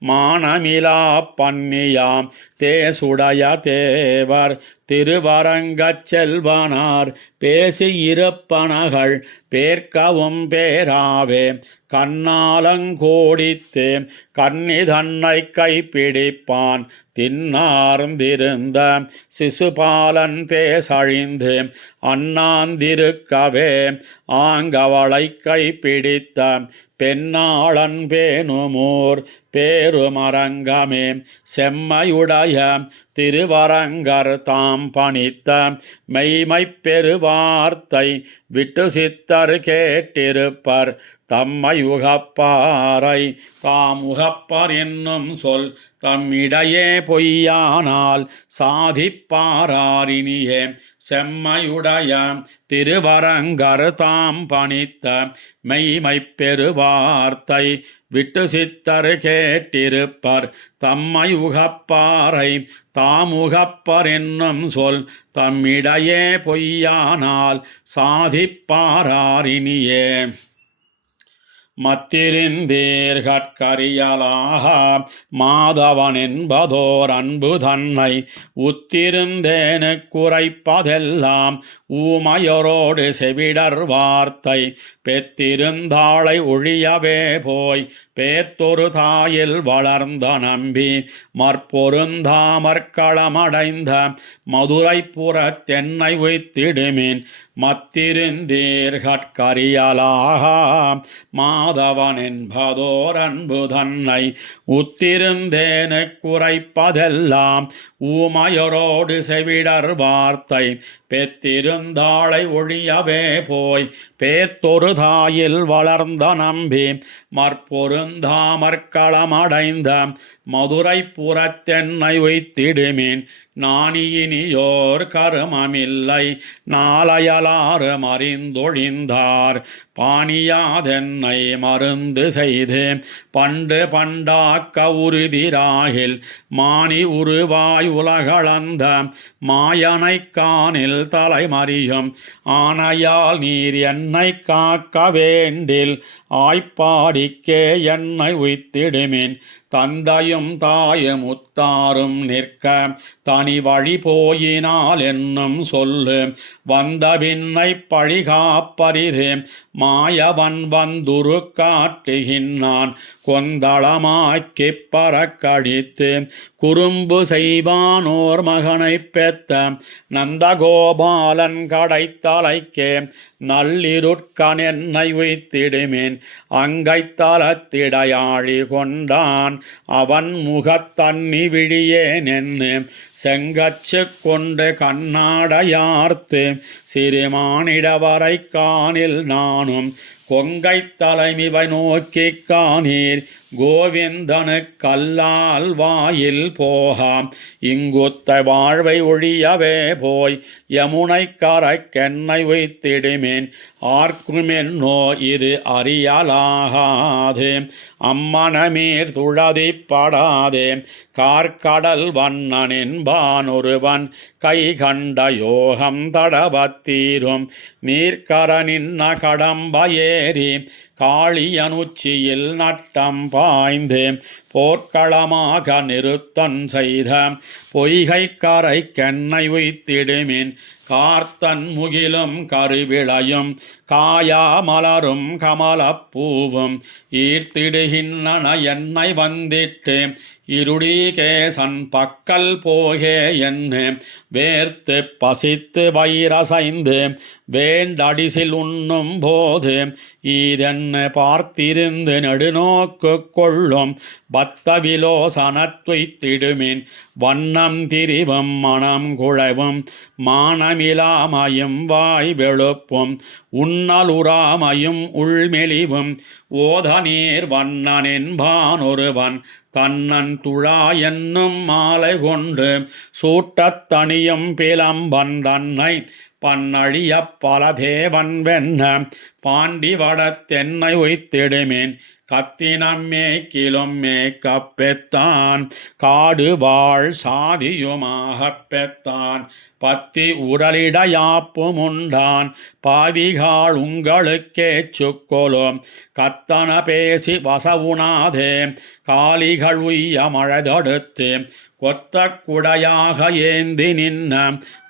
மானமிலா பன்னியாம் தேசுடைய தேவர் திருவரங்கச் செல்வனார் பேசியிருப்பனகள் பேர்க்கவும் பேராவே கண்ணாலங்கோடித்து கன்னி தன்னை கைப்பிடிப்பான் தின்னார்ந்திருந்த சிசுபாலன் தேசழிந்து அண்ணாந்திருக்கவே ஆங்கவளை கைப்பிடித்த பெண்ணாளன் பேணுமோர் பேருமரங்கமே செம்மையுடைய திருவரங்கர் தாம் பணித்த மெய்மைப் பெருவார்த்தை விட்டு சித்தர் கேட்டிருப்பர் தம்மை உகப்பாரை தாம் உகப்பர் என்னும் சொல் தம்மிடையே பொய்யானால் சாதிப்பாரினியே செம்மையுடைய திருவரங்கர் தாம் பணித்த மெய்மைப் பெருவார்த்தை விட்டு சித்தர் கேட்டிருப்பர் தம்மை உகப்பாரை தாம் உகப்பர் என்னும் சொல் தம்மிடையே பொய்யானால் சாதிப்பாரினியே மத்திருந்தேர்கட்கரியலாக மாதவன் என்பதோர் அன்பு தன்னை உத்திருந்தேனு குறைப்பதெல்லாம் ஊமையரோடு செவிடர் வார்த்தை பெத்திருந்தாளை ஒழியவே போய் பேர்த்தொரு தாயில் வளர்ந்த நம்பி மற்பொருந்தாமற்களமடைந்த மதுரை புறத்தென்னை உய்த்திடுமின் மத்திருந்தீர்கட்கரியலாக மாதவன் என்பதோர் அன்பு தன்னை உத்திருந்தேனு குறைப்பதெல்லாம் ஊமையரோடு செவிடர் வார்த்தை பெத்திருந்தாளை ஒழியவே போய் பேர்த்தொரு தாயில் வளர்ந்த நம்பி மற்பொருந்தாமற்களமடைந்த மதுரை புறத்தென்னை உய்த்திடுமின் நாணியினியோர் கருமமில்லை நாளையலாறு மறிந்தொழிந்தார் பாணியாதென்னை மருந்து செய்து பண்டு பண்டாக்க உறுதிராகில் மானி உருவாய் உலகளந்த மாயனை காணில் தலைமறியும் ஆனையால் நீர் என்னை காக்க வேண்டில் ஆய்ப்பாடிக்கே என்னை உய்த்திடுமின் தந்தையும் தாயும் உத்தாரும் நிற்க தனி வழி போயினால் என்னும் சொல்லு வந்த பின்னை பழிகாப்பரிது மாயவன் வந்துரு காட்டுகின்றான் கொந்தளமாக்கி பறக்கடித்து குறும்பு செய்வானோர் மகனை பெத்த நந்தகோபாலன் கடைத்தலைக்கே நள்ளிருட்கண் என்னை உய்த்திடுமேன் அங்கைத்தலத்திடையாழி கொண்டான் அவன் முகத்தன்னி விழியேன் என்று செங்கச்சு கொண்டு கண்ணாடையார்த்து சிறுமானிடவரை காணில் நானும் கொங்கை தலைமிவை நோக்கி காணீர் கோவிந்தனு கல்லால் வாயில் போகாம் இங்குத்த வாழ்வை ஒழியவே போய் யமுனை கரைக்கென்னை உய்த்திடுமேன் ஆர்க்குமென்னோ இது அறியலாகாது அம்மனமீர் துழதிப்படாதே கார்கடல் வண்ணன் என்பான் ஒருவன் கை கண்ட யோகம் தடவத்தீரும் நீர்க்கரனின்ன கடம்பையேறி காளியனுச்சியில் நட்டம் பாய்ந்து போர்க்களமாக நிறுத்தன் செய்த பொய்கை கரை கென்னை உய்த்திடுமின் கார்த்தன் முகிலும் கருவிளையும் காயா மலரும் கமலப்பூவும் ஈர்த்திடுகின்றன என்னை வந்திட்டு இருடிகேசன் பக்கல் போகே என்று வேர்த்து பசித்து வைரசைந்து வேண்டடிசில் உண்ணும் போது ஈதென்ன பார்த்திருந்து நெடுநோக்கு கொள்ளும் பத்த விலோசனத்துய்த்திடுமின் வண்ணம் திரிவும் மனம் குழவும் மானமிலாமையும் வாய் வெளுப்பும் உன்னலுறாமையும் உள்மெலிவும் ஓத நீர் வண்ணன் என்பான் ஒருவன் தன்னன் துழா என்னும் மாலை கொண்டு சூட்டத் தனியும் பிளம்பன் தன்னை பன்னழிய பல தேவன் வெண்ண பாண்டி வடத்தென்னை உய்த்திடுமேன் கத்தினம்மே கிளும் கப்பெத்தான் காடு வாழ் சாதியுமாகப் பெத்தான் பத்தி உரலிடையாப்பும் உண்டான் பாவிகாள் உங்களுக்கே சுக்கொலும் கத்தன பேசி வசவுனாதே காளி கொடிகள் உய்ய மழை தடுத்து கொத்த குடையாக ஏந்தி நின்ன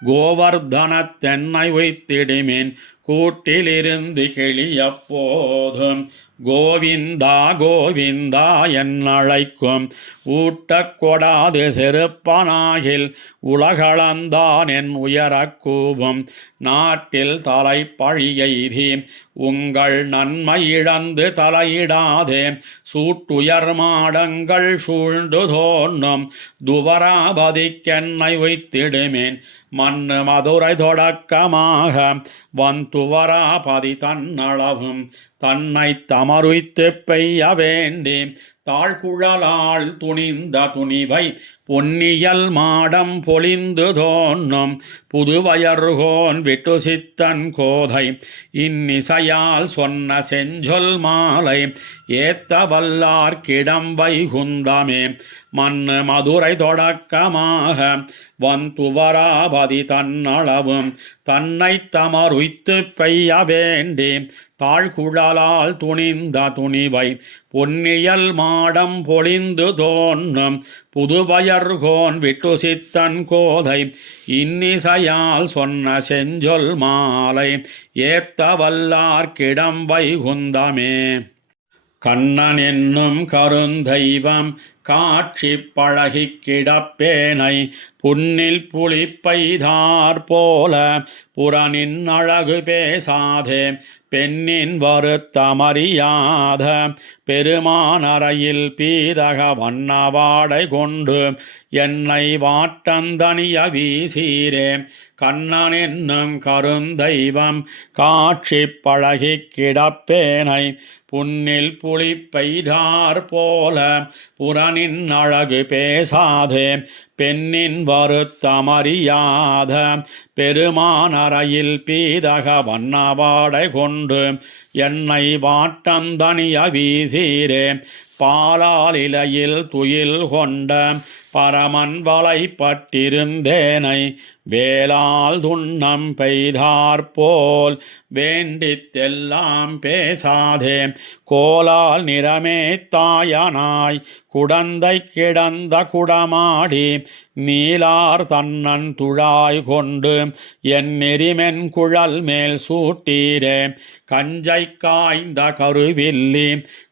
கோவர்தன தென்னை உய்த்திடுமேன் கூட்டிலிருந்து கிளிய போதும் கோவிந்தா கோவிந்தா என்னழைக்கும் ஊட்டக் கொடாது செருப்பனாகில் உலகளந்தான் என் உயரக் கூவும் நாட்டில் தலை பழியெய்தி உங்கள் நன்மை இழந்து தலையிடாதே சூட்டுயர் மாடங்கள் சூழ்ந்து தோன்றும் துவராபதிக்கென்னை வைத்திடுமேன் மண்ணு மதுரை தொடக்கமாக வந்துவராபதி தன்னளவும் தன்னை தமருய்த்து பெய்ய வேண்டி தாழ்குழலால் துணிந்த துணிவை பொன்னியல் மாடம் பொலிந்து தோன்றும் புதுவயர்கோன் விட்டு சித்தன் கோதை இன்னிசையால் சொன்ன செஞ்சொல் மாலை ஏத்த வல்லார் கிடம் வைகுந்தமே மண்ணு மதுரை தொடக்கமாக வந்துவராபதி தன்னளவும் தன்னை தமருய்த்து பெய்ய வேண்டி தாழ்குழலால் துணிந்த துணிவை பொன்னியல் மாடம் பொலிந்து தோன்றும் புதுவயர்கோன் விட்டு சித்தன் கோதை இன்னிசையால் சொன்ன செஞ்சொல் மாலை ஏத்த வல்லார் கிடம் வைகுந்தமே கண்ணன் என்னும் கருந்தெய்வம் காட்சி பழகி கிடப்பேனை புன்னில் புளிப்பைதார் போல புறனின் அழகு பேசாதே பெண்ணின் வருத்தமறியாத பெருமானறையில் பீதக வண்ணவாடை கொண்டு என்னை வாட்டந்தனிய வீசீரே கண்ணன் என்னும் கருந்தெய்வம் காட்சி பழகி கிடப்பேனை புன்னில் புளிப்பைதார் போல புறனின் அழகு பேசாதே பெண்ணின் வருத்தமறியாத பெருமானறையில் பீதக வண்ணவாடை கொண்டு என்னை வாட்டந்தனிய வீசீரே பாலால் இலையில் துயில் கொண்ட பரமன் வலைப்பட்டிருந்தேனை வேளால் துண்ணம் பெய்தாற்போல் வேண்டித்தெல்லாம் பேசாதே கோலால் நிறமே தாயனாய் குடந்தை கிடந்த குடமாடி நீலார் தன்னன் துழாய் கொண்டு என் நெறிமென் குழல் மேல் சூட்டீரே கஞ்சை காய்ந்த கருவில்லி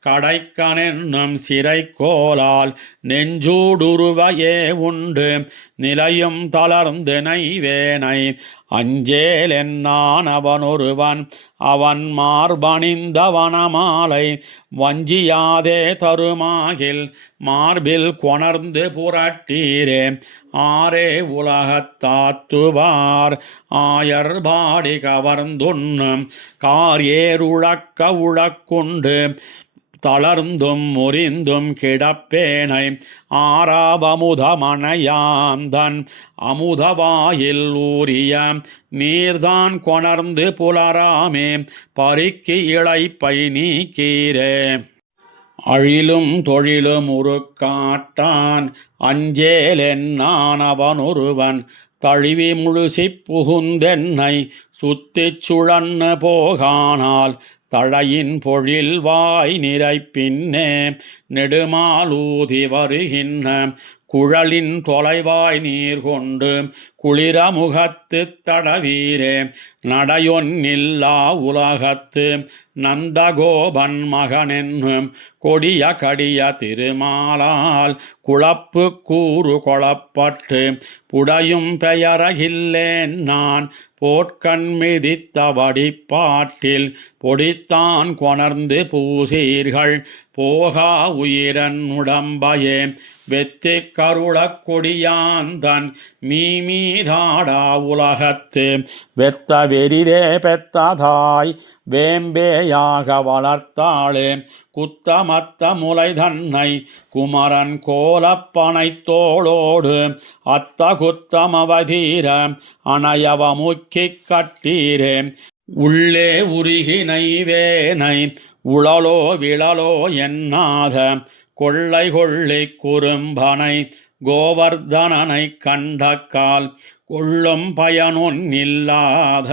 கடைக்கனென்னும் சிறை கோலால் நெஞ்சூடுருவையே உண்டு நிலையும் தளர்ந்து நைவேனை அஞ்சேல் என்னான் அவனொருவன் அவன் மார்பணிந்த வனமாலை வஞ்சியாதே தருமாகில் மார்பில் கொணர்ந்து புரட்டீரே ஆரே உலகத்தாத்துவார் ஆயர் பாடி கவர்ந்துண்ணும் கார் ஏருழக்க உழக்குண்டு தளர்ந்தும் முறிந்தும் கிடப்பேனை ஆராவமுதமனையாந்தன் அமுதவாயில் ஊறிய நீர்தான் கொணர்ந்து புலராமே பறிக்கு இழைப்பை நீக்கீரே அழிலும் தொழிலும் உருக்காட்டான் அஞ்சேலென்னான் அவனொருவன் தழிவி முழுசிப் புகுந்தென்னை சுத்திச் சுழன்னு போகானால் தழையின் பொழில் வாய் நிறைப்பின்னே நெடுமாலூதி வருகின்ற குழலின் தொலைவாய் நீர் கொண்டு குளிரமுகத்து தடவீரே நடையொன்னில்லா உலகத்து நந்தகோபன் மகனென்னும் கொடிய கடிய திருமாலால் குழப்பு கூறு கொளப்பட்டு புடையும் பெயரகில்லேன் நான் போட்கண் மிதித்த வடிப்பாட்டில் பொடித்தான் கொணர்ந்து பூசீர்கள் போகா உயிரன் உடம்பையே வெத்தி கருளக் கொடியாந்தன் மீதாடா உலகத்து வெத்த வெறிதே பெத்ததாய் வேம்பேயாக வளர்த்தாளே குத்தமத்த முலை தன்னை குமரன் கோலப்பனை தோளோடு அத்த குத்தமவதீர அணையவ முக்கிக் கட்டீரே உள்ளே உருகினை வேனை உளலோ விழலோ என்னாத கொள்ளை கொள்ளை குறும்பனை கோவர்தனனை கண்டக்கால் கொள்ளும் பயனொன்னில்லாத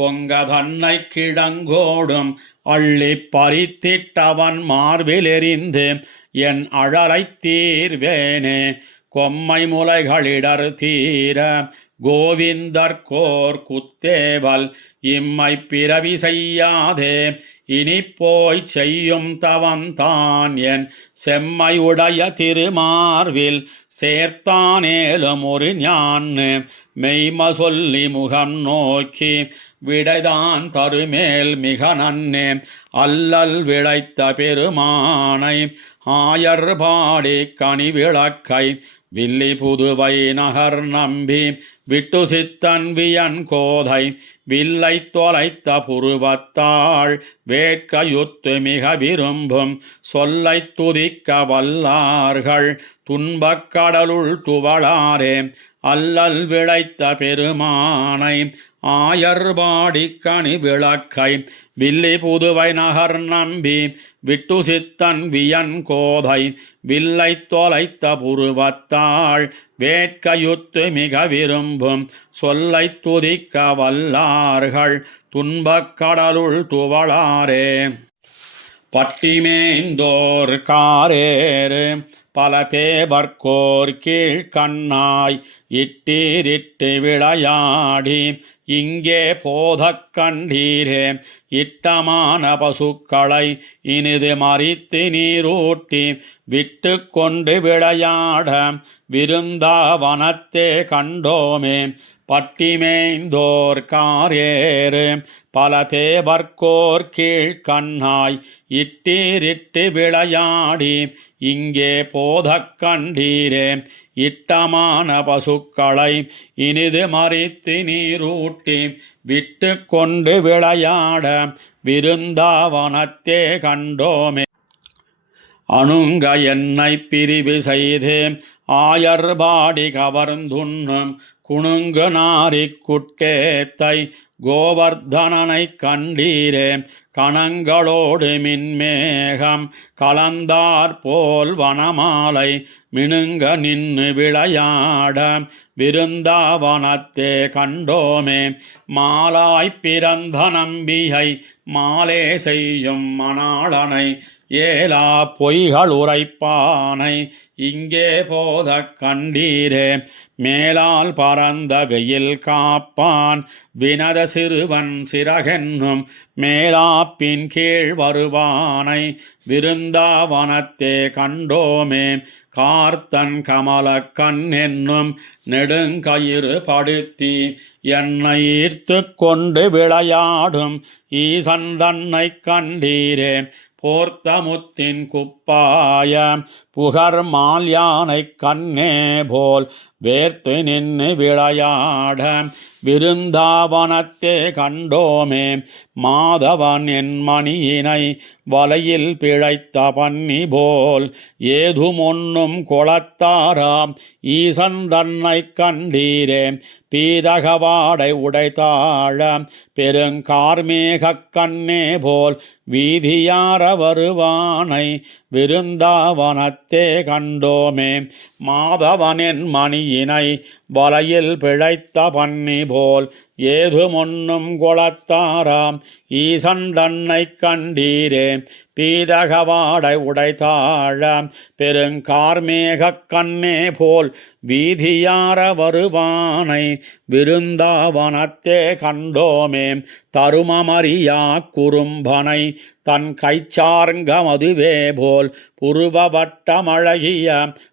கொங்க தன்னை கிடங்கோடும் அள்ளி பறித்திட்டவன் மார்பிலெறிந்து என் அழலைத் தீர்வேனே. கொம்மை முலைகளிடர் தீர கோவிந்தர்கோர் குத்தேவல் இம்மை பிறவி செய்யாதே இனி போய் செய்யும் தவந்தான் என் செம்மை உடைய திருமார்வில் சேர்த்தானேலும் ஒரு ஞான்னு மெய்ம சொல்லி முகம் நோக்கி விடைதான் தருமேல் மிக நன்னே. அல்லல் விளைத்த பெருமானை ஆயர்பாடி கனி விளக்கை வில்லி புதுவை நகர் நம்பி விட்டு சித்தன்வியன் கோதை வில்லை தொலைத்த புருவத்தாள் வேட்கையுத்து மிக விரும்பும் சொல்லை துதிக்க வல்லார்கள் துன்பக் கடலுள் துவளாரே. அல்லல் விளைத்த பெருமானை ஆயர்பாடி கனி விளக்கை வில்லி புதுவை நகர் நம்பி விட்டு சித்தன் வியன் கோதை வில்லை தொலைத்த புருவத்தாள் வேட்கையுத்து மிக விரும்பும் சொல்லை துதிக்க வல்லார்கள் துன்பக் கடலுள் துவளாரே. பட்டிமேந்தோர் காரேறு பல தேவர்கோர் கீழ்கண்ணாய் இட்டீரிட்டு விளையாடி இங்கே போதக் கண்டீரே. இட்டமான பசுக்களை இனிது மறித்து நீரூட்டி விட்டு கொண்டு விளையாட விருந்தாவனத்தே கண்டோமே. பட்டிமேந்தோர் காரேறு பல தேவர்கோர் கீழ்கண்ணாய் இட்டீரிட்டு விளையாடி இங்கே போதக் கண்டீரே. இட்டமான பசுக்களை இனிது மறித்து நீரூட்டி விட்டு கொண்டு விளையாட விருந்தாவனத்தே கண்டோமே. அணுங்க என்னை பிரிவு செய்து ஆயர்பாடி கவர்ந்துண்ணும் குணுங்கு நாரிக் குட்டேத்தை கோவர்தனனை கண்டீரே. கணங்களோடு மின்மேகம் கலந்தார் போல் வனமாலை மினுங்க நின்று விளையாட விருந்தாவனத்தே கண்டோமே. மாலாய் பிறந்த நம்பியை மாலே செய்யும் மணாளனை ஏலா பொய்கள் உரைப்பானை இங்கே போதக் கண்டீரே. மேலால் பறந்த வெயில் காப்பான் வினத சிறுவன் சிறகென்னும் மேலாப்பின் கீழ் வருவானை விருந்தாவனத்தே கண்டோமே. கார்த்தன் கமல கண் என்னும் நெடுங்கயிறு படுத்தி என்னை ஈர்த்து கொண்டு விளையாடும் ஈசன் தன்னை கண்டீரே. போர்த்த முத்தின் குப்பாய புகர் மால்யானை கண்ணே போல் வேர்த்து நின்று விளையாட விருந்தாவனத்தே கண்டோமே. மாதவன் என் மணியினை வலையில் பிழைத்த பன்னி போல் ஏதுமொன்னும் கொளத்தாராம் ஈசன் தன்னை கண்டீரே. பீதகவாடை உடைத்தாழ பெருங்கார்மேகக் கண்ணே போல் வீதியார வருவானை விருந்தாவனத்தே கண்டோமே. மாதவனின் மணியினை வலையில் பிழைத்த பன்னி போல் ஏதுமொன்னும் கொளத்தாராம் ஈசன் தன்னை கண்டீரே. பீதகவாடை உடைத்தாழ பெருங்கார்மேகக் கண்ணே போல் வீதியார வருவானை விருந்தாவனத்தே கண்டோமே. தருமமறியா குறும்பனை தன் கைச்சார்ங்க மதுவே போல் புருவவட்டமழகிய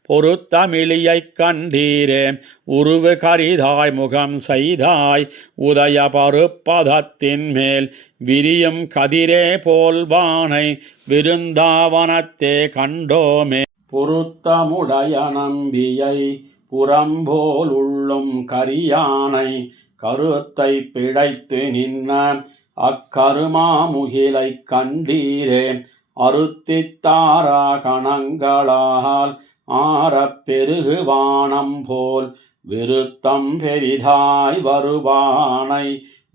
பொருத்தமிழியைக் கண்டீரே. உருவு கரிதாய் முகம் செய்தாய் உதய பருப்பதத்தின் மேல் விரியும் கதிரே போல்வானை விருந்தாவனத்தே கண்டோமே. பொருத்தமுடைய நம்பியை புறம்போல் உள்ளும் கரியானை கருத்தை பிழைத்து நின்ன அக்கருமாமுகிலை கண்டீரே. அருத்தித்தாரா கணங்களால் ஆரப் பெருகுவானம் போல் விருத்தம் பெரிதாய் வருவானை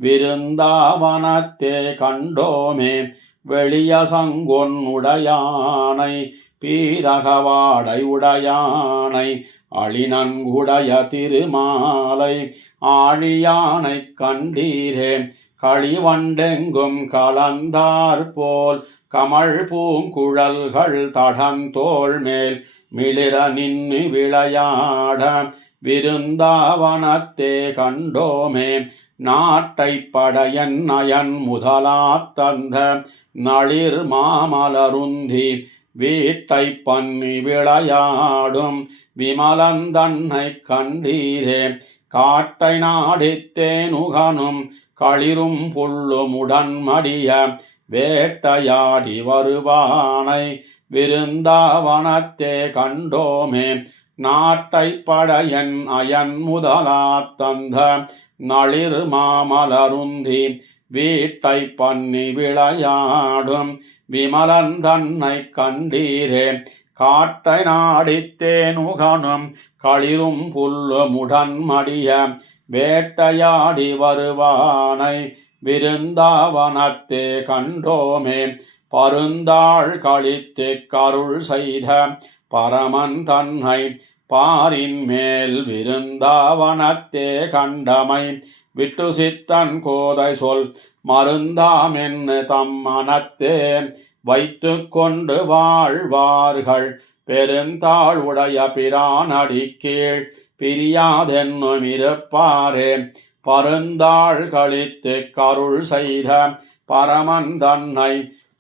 விருந்தாவனத்தே கண்டோமே. வெளிய சங்கொன் உடையானை பீதகவாடை உடையானை அழிநன்குடைய திருமாலை ஆழியானை கண்டீரே களிவண்டெங்கும் கலந்தாற்போல் கமழ் பூங்குழல்கள் தடந்தோள் மேல் மிளிர நின்னு விளையாட விருந்தாவனத்தே கண்டோமே நாட்டை படையன் நயன் முதலாத்தந்த நளிர் மாமலருந்தி வீட்டை பண்ணி விளையாடும் விமலந்தன்னை கண்டீரே காட்டை நாடித்தேனுகனும் களிரும் புல்லுமுடன் மடிய வேட்டையாடி வருவானை விருந்தாவனத்தே கண்டோமே நாட்டை படையன் அயன் முதலாத்தந்த நளிர் மாமலருந்தி வீட்டை பண்ணி விளையாடும் விமலன் தன்னை கண்டீரே காட்டை நாடித்தேனுகனும் களிரும் புல்லுமுடன் மடிய வேட்டையாடி வருவானை விருந்தாவனத்தே கண்டோமே பருந்தாள் கழித்து கருள் செய்த பரமன் தன்னை பாரின் மேல் விருந்தாவனத்தே கண்டமை விட்டு சித்தன் கோதை சொல் மருந்தாமென்னு தம் மனத்தே வைத்து கொண்டு வாழ்வார்கள் பெருந்தாள் உடைய பிரானடி கீழ் பிரியாதென்னும் இருப்பாரே பருந்தாள் கழித்து கருள் செய்த பரமன் தன்னை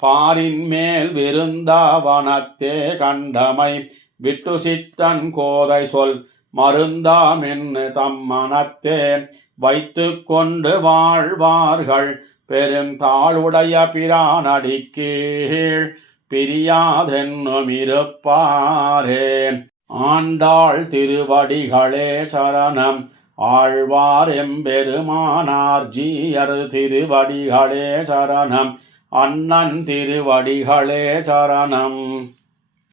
பாரின் மேல் விருந்தாவனத்தே கண்டமை விட்டு சித்தன் கோதை சொல் மருந்தாமென்னு தம் மனத்தே வைத்து கொண்டு வாழ்வார்கள் பெருந்தாளுடைய பிரானடி கீழ் பிரியாதென்னும் இருப்பாரே ஆண்டாள் திருவடிகளே சரணம் ஆழ்வார் எம்பெருமானார் ஜீயர் திருவடிகளே சரணம் அண்ணன் திருவடிகளே சரணம்.